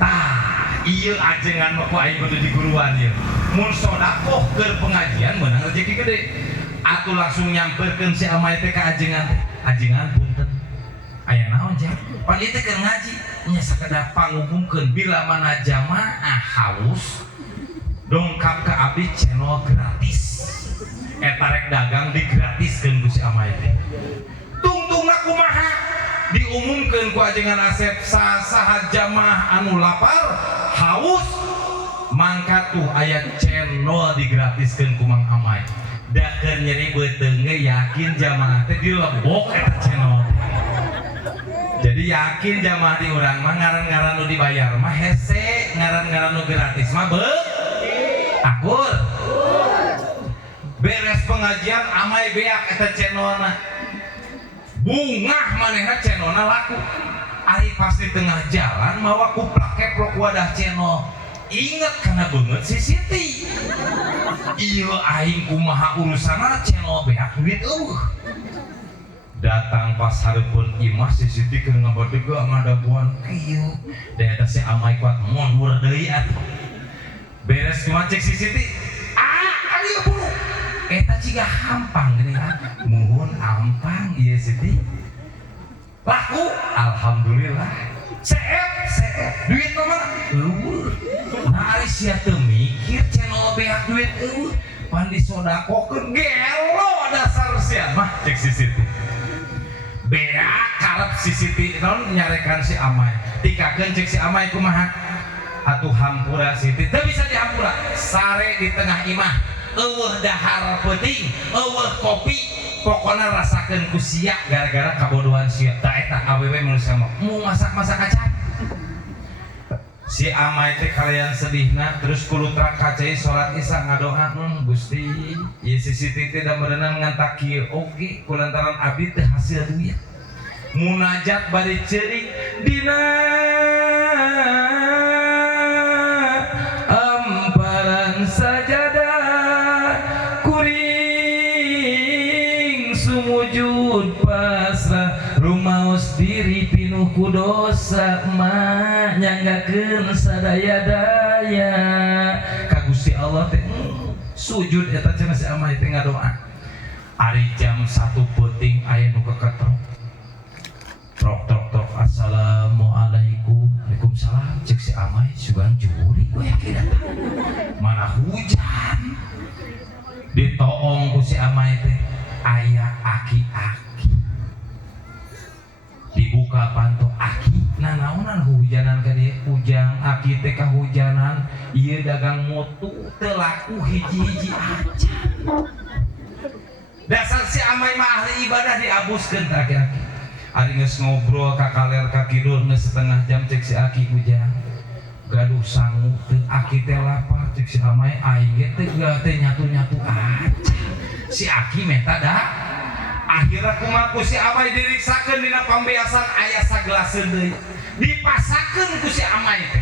tah ieu ajengan mah ku aing kudu diguruan ieu mun sodaqoh keur pengajian menang rezeki gede atuh langsung nyamperkeun si amai teh ka ajengan punten aya naon jah pan ieu teh keur ngaji nya sakedah pangumumkeun bila mana jamaah haus dongkap ka abdi channel gratis eta rek dagang digratiskeun ku si amai teh tungtungna kumaha diumumkeun ku ajengan Asep saha jamaah anu lapar haus mangka tuh aya channel digratiskeun ku Mang Amai da keur nyeri beuteung ge yakin jamaah teh dilebok eta channel jadi yakin jamaah di urang mah ngaran-ngaran nu dibayar mah hese ngaran-ngaran nu gratis mah akur beres pengajian amai beak eta channelna bungah manehna channelna laku ari pas di tengah jalan mawa kuplak keplok wadah channel inget karena banget si Siti iya aing kumaha urusanna channel beak duit datang pas hareupeun imah si Siti keur ngabadega ngadaguan kieu da eta si amai kuat mundur deui atuh beres kumaha cek si Siti alieu buru eta ciga hampang gini kan muhun ampang ieu Siti laku alhamdulillah seep duit mah mana nah ari sia teu mikir channel beak duit pan disodaqokeun gelo dasar sia mah cek si Siti beak karep si Siti non nyarekan si amai tikakeun cek si amai kumaha atuh hampura Siti teu bisa dihampura sare di tengah imah eueuh dahar peuting eueuh kopi pokona rasakeun ku sia gara-gara kabodohan sia tah eta awewe manusia mah mau masak kacang si amai teh kalian sedihna terus kulutra kacai salat isya ngadoa Gusti ieu si Siti teh da meureunan ngantak kieu oge kulantaran abdi teh hasil duit munajat bari ceurik dina amparan sajadah kuring sumujud pasrah rumaos diri pinuh ku dosa mah nyanggakeun sadaya-daya ka Gusti Allah teh sujud eta cenah si amai teh ngadoa ari jam 1 peuting aya nu keketrok trok assalamualaikum waalaikumsalam cek si amai sugan juri we yakin mana hujan ditoong ku si amai teh aya aki-aki dibuka panto aki nah naonan hujanan ka dieu ujang aki teh kahujanan ieu dagang mutu teu laku hiji-hiji aja dasar si amai mah ahli ibadah diabuskeun teh aki-aki ari geus ngobrol ka kaler ka kidul geus setengah jam cek si aki ujang gaduh sangu teu aki teh lapar cek si amai aing ge teh nyatu-nyatu aja si aki meta da akhirnya kumaha ku si amai diriksakeun dina pambeasan aya sagelaseun deui dipasakeun ku si amai teh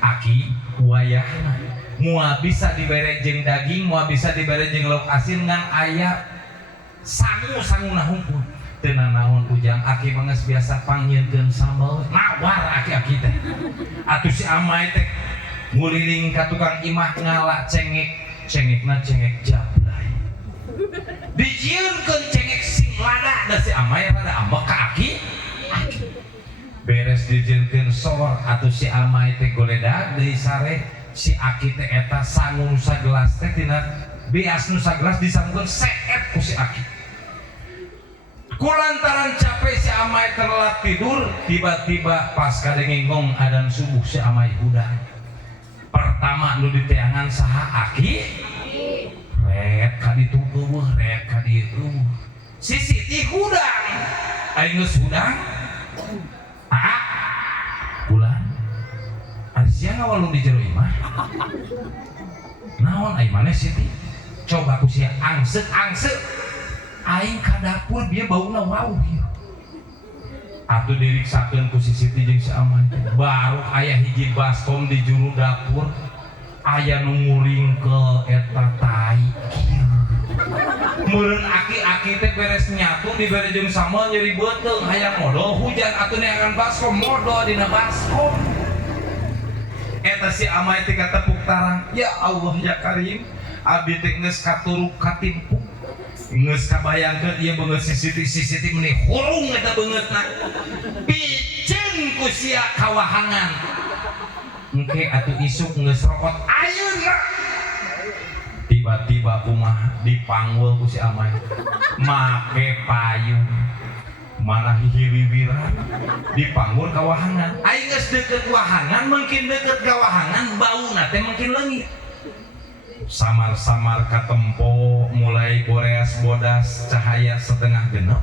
aki wayahna moal bisa dibere jeung daging moal bisa dibere jeung lauk asin ngan aya sangu-sanguna hungkul teu nanaon ujang aki manges biasa panggieunkeun sambal nawar aki-aki teh atuh si amai teh nguliling ka tukang imah ngala cengekna cengek jablay dijieunkeun cengek sing lada da si amai rada ambek ka aki beres dijieunkeun sor atuh si amai teh goledag deui sare si aki teh eta sangu nu sagelas teh tina beas nu sagelas disangkeun seet ku si aki kulantaran capek si amai terlelap tidur tiba-tiba pas kadengengong adzan subuh si amai hudang pertama nu diteangan saha aki red ka ditu eueuh red ka dieu eueuh si Siti hudang aing geus hudang bulan ari sia ngawalung di jero imah naon ai maneh Siti coba ku sia angseuk aing ka dapur dia bauna wau ieu atuh diriksakeun ku si Siti jeung si amai baru aya hiji baskom di juru dapur aya nu nguring ke eta tai kieu meureun aki-aki teh beres nyatu dibere jeung sambal nyeri beuteung hayang modal hujan atuh neangan baskom modal dina baskom eta si amai teh katepuk tarang ya Allah ya Karim abdi teh geus katuruk katimpu geus kabayangkeun ieu beungeut si Siti meuni hurung eta beungeutna piceun ku sia kawahangan engke atuh isuk geus rokot ayeuna tiba-tiba kumaha dipanggul ku si amai make payung mana hihiwiwiran dipanggul ka wahangan aing geus deukeut wahangan mungkin deukeut ka wahangan bauna teh mungkin leungit samar-samar katempo mulai boreas bodas cahaya setengah genep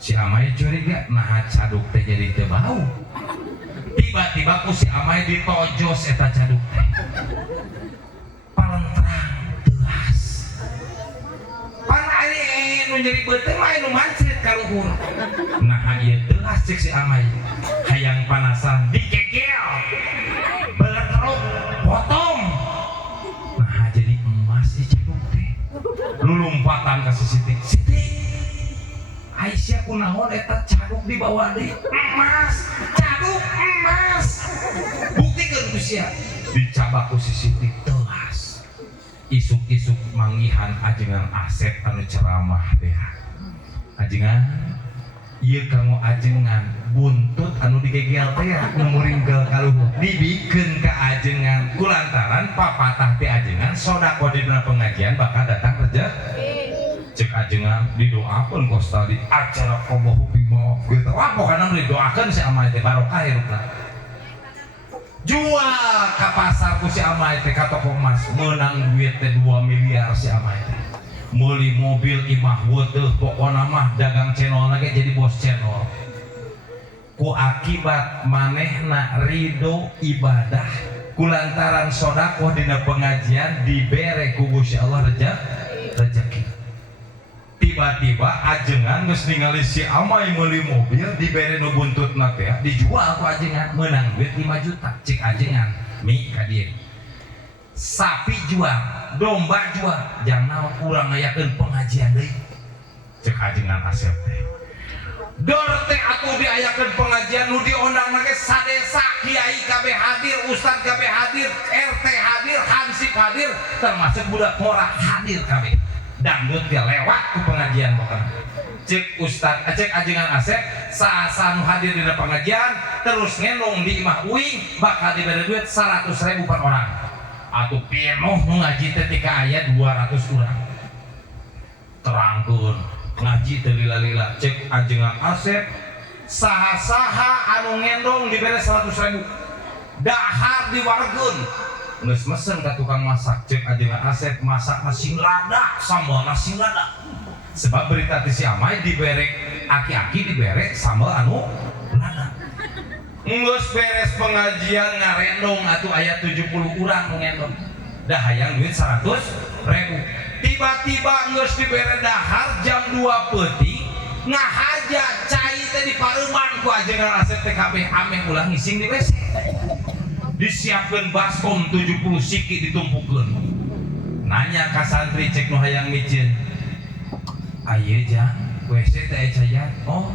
si amai curiga nah caduk teh jadi teu bau tiba-tiba ku si amai ditojos eta caduk teh palentrang teulas pan aya nu nyeri beuteung mah nu mancret ka luhur nah ieu teulas cek si amai hayang panasan dikegel beletruk potong nah jadi emas si caduk teh lulumpatan ka si Siti Aisyah kunaon eta caduk dibawa deui emas caduk emas buktikeun ku sia dicabak ku si Siti teulas isuk-isuk manggihan ajengan Asep anu ceramah teh ajengan ieu kanggo ajengan buntut anu digegel teh nu muringkel ka luhur dibikeun ka ajengan kulantaran papatah teh ajengan sodaqo dina pengajian bakal datang rezeki cek ajengan didoakeun kos tadi acara Allahu bima gitu wah pokona didoakeun si amai teh barokah hirupna jual ka pasar ku si amai teh ka toko emas meunang duit teh 2 miliar si amai teh meuli mobil imah weuteuh pokona mah dagang channel ge jadi bos channel ku akibat manehna ridho ibadah kulantaran sodakoh dina pengajian dibere ku Gusti Allah rezeki. Tiba-tiba ajengan geus ningali si Amai meuli mobil dibere nu buntutna teh dijual ku ajengan meunang duit 5 juta cik ajengan mi ka dieu. Sapi jual, domba jual, jangan urang ngayakeun pengajian deui. Cek ajengan Asep teh. Dor teh atuh diayakeun pengajian nu diondang ge sadesa kiai kabeh hadir, ustad kabeh hadir, RT hadir, hansip hadir, termasuk budak mora hadir kabeh. Dangdut dia lewat ku pengajian pokokna. Cek ustad, cek ajengan Asep, saasa nu hadir di pengajian terus ngendong di imah uing bakal diberi duit 100.000 per orang. Atuh penuh nu ngaji teh tika aya 200 urang. Terangkeun ngaji teh lila-lila cek ajengan Asep saha-saha anu ngendong dibere 100.000 dahar diwargeun geus mesen ka tukang masak cek ajengan Asep masak nasi lada sambal nasi lada sebab berita ti si Amai dibere aki-aki dibere sambal anu lada geus beres pengajian ngarendong atuh aya 70 urang nu ngendong dah hayang duit 100.000 tiba-tiba geus dibere dahar jam 2 peuting ngahaja cai teh dipareuman ku ajengan Asep teh kabeh ameh ulah ngising di WC disiapkeun baskom 70 siki ditumpukeun nanya ka santri cek nu hayang micin ayeuna jang WC teh aya cayan oh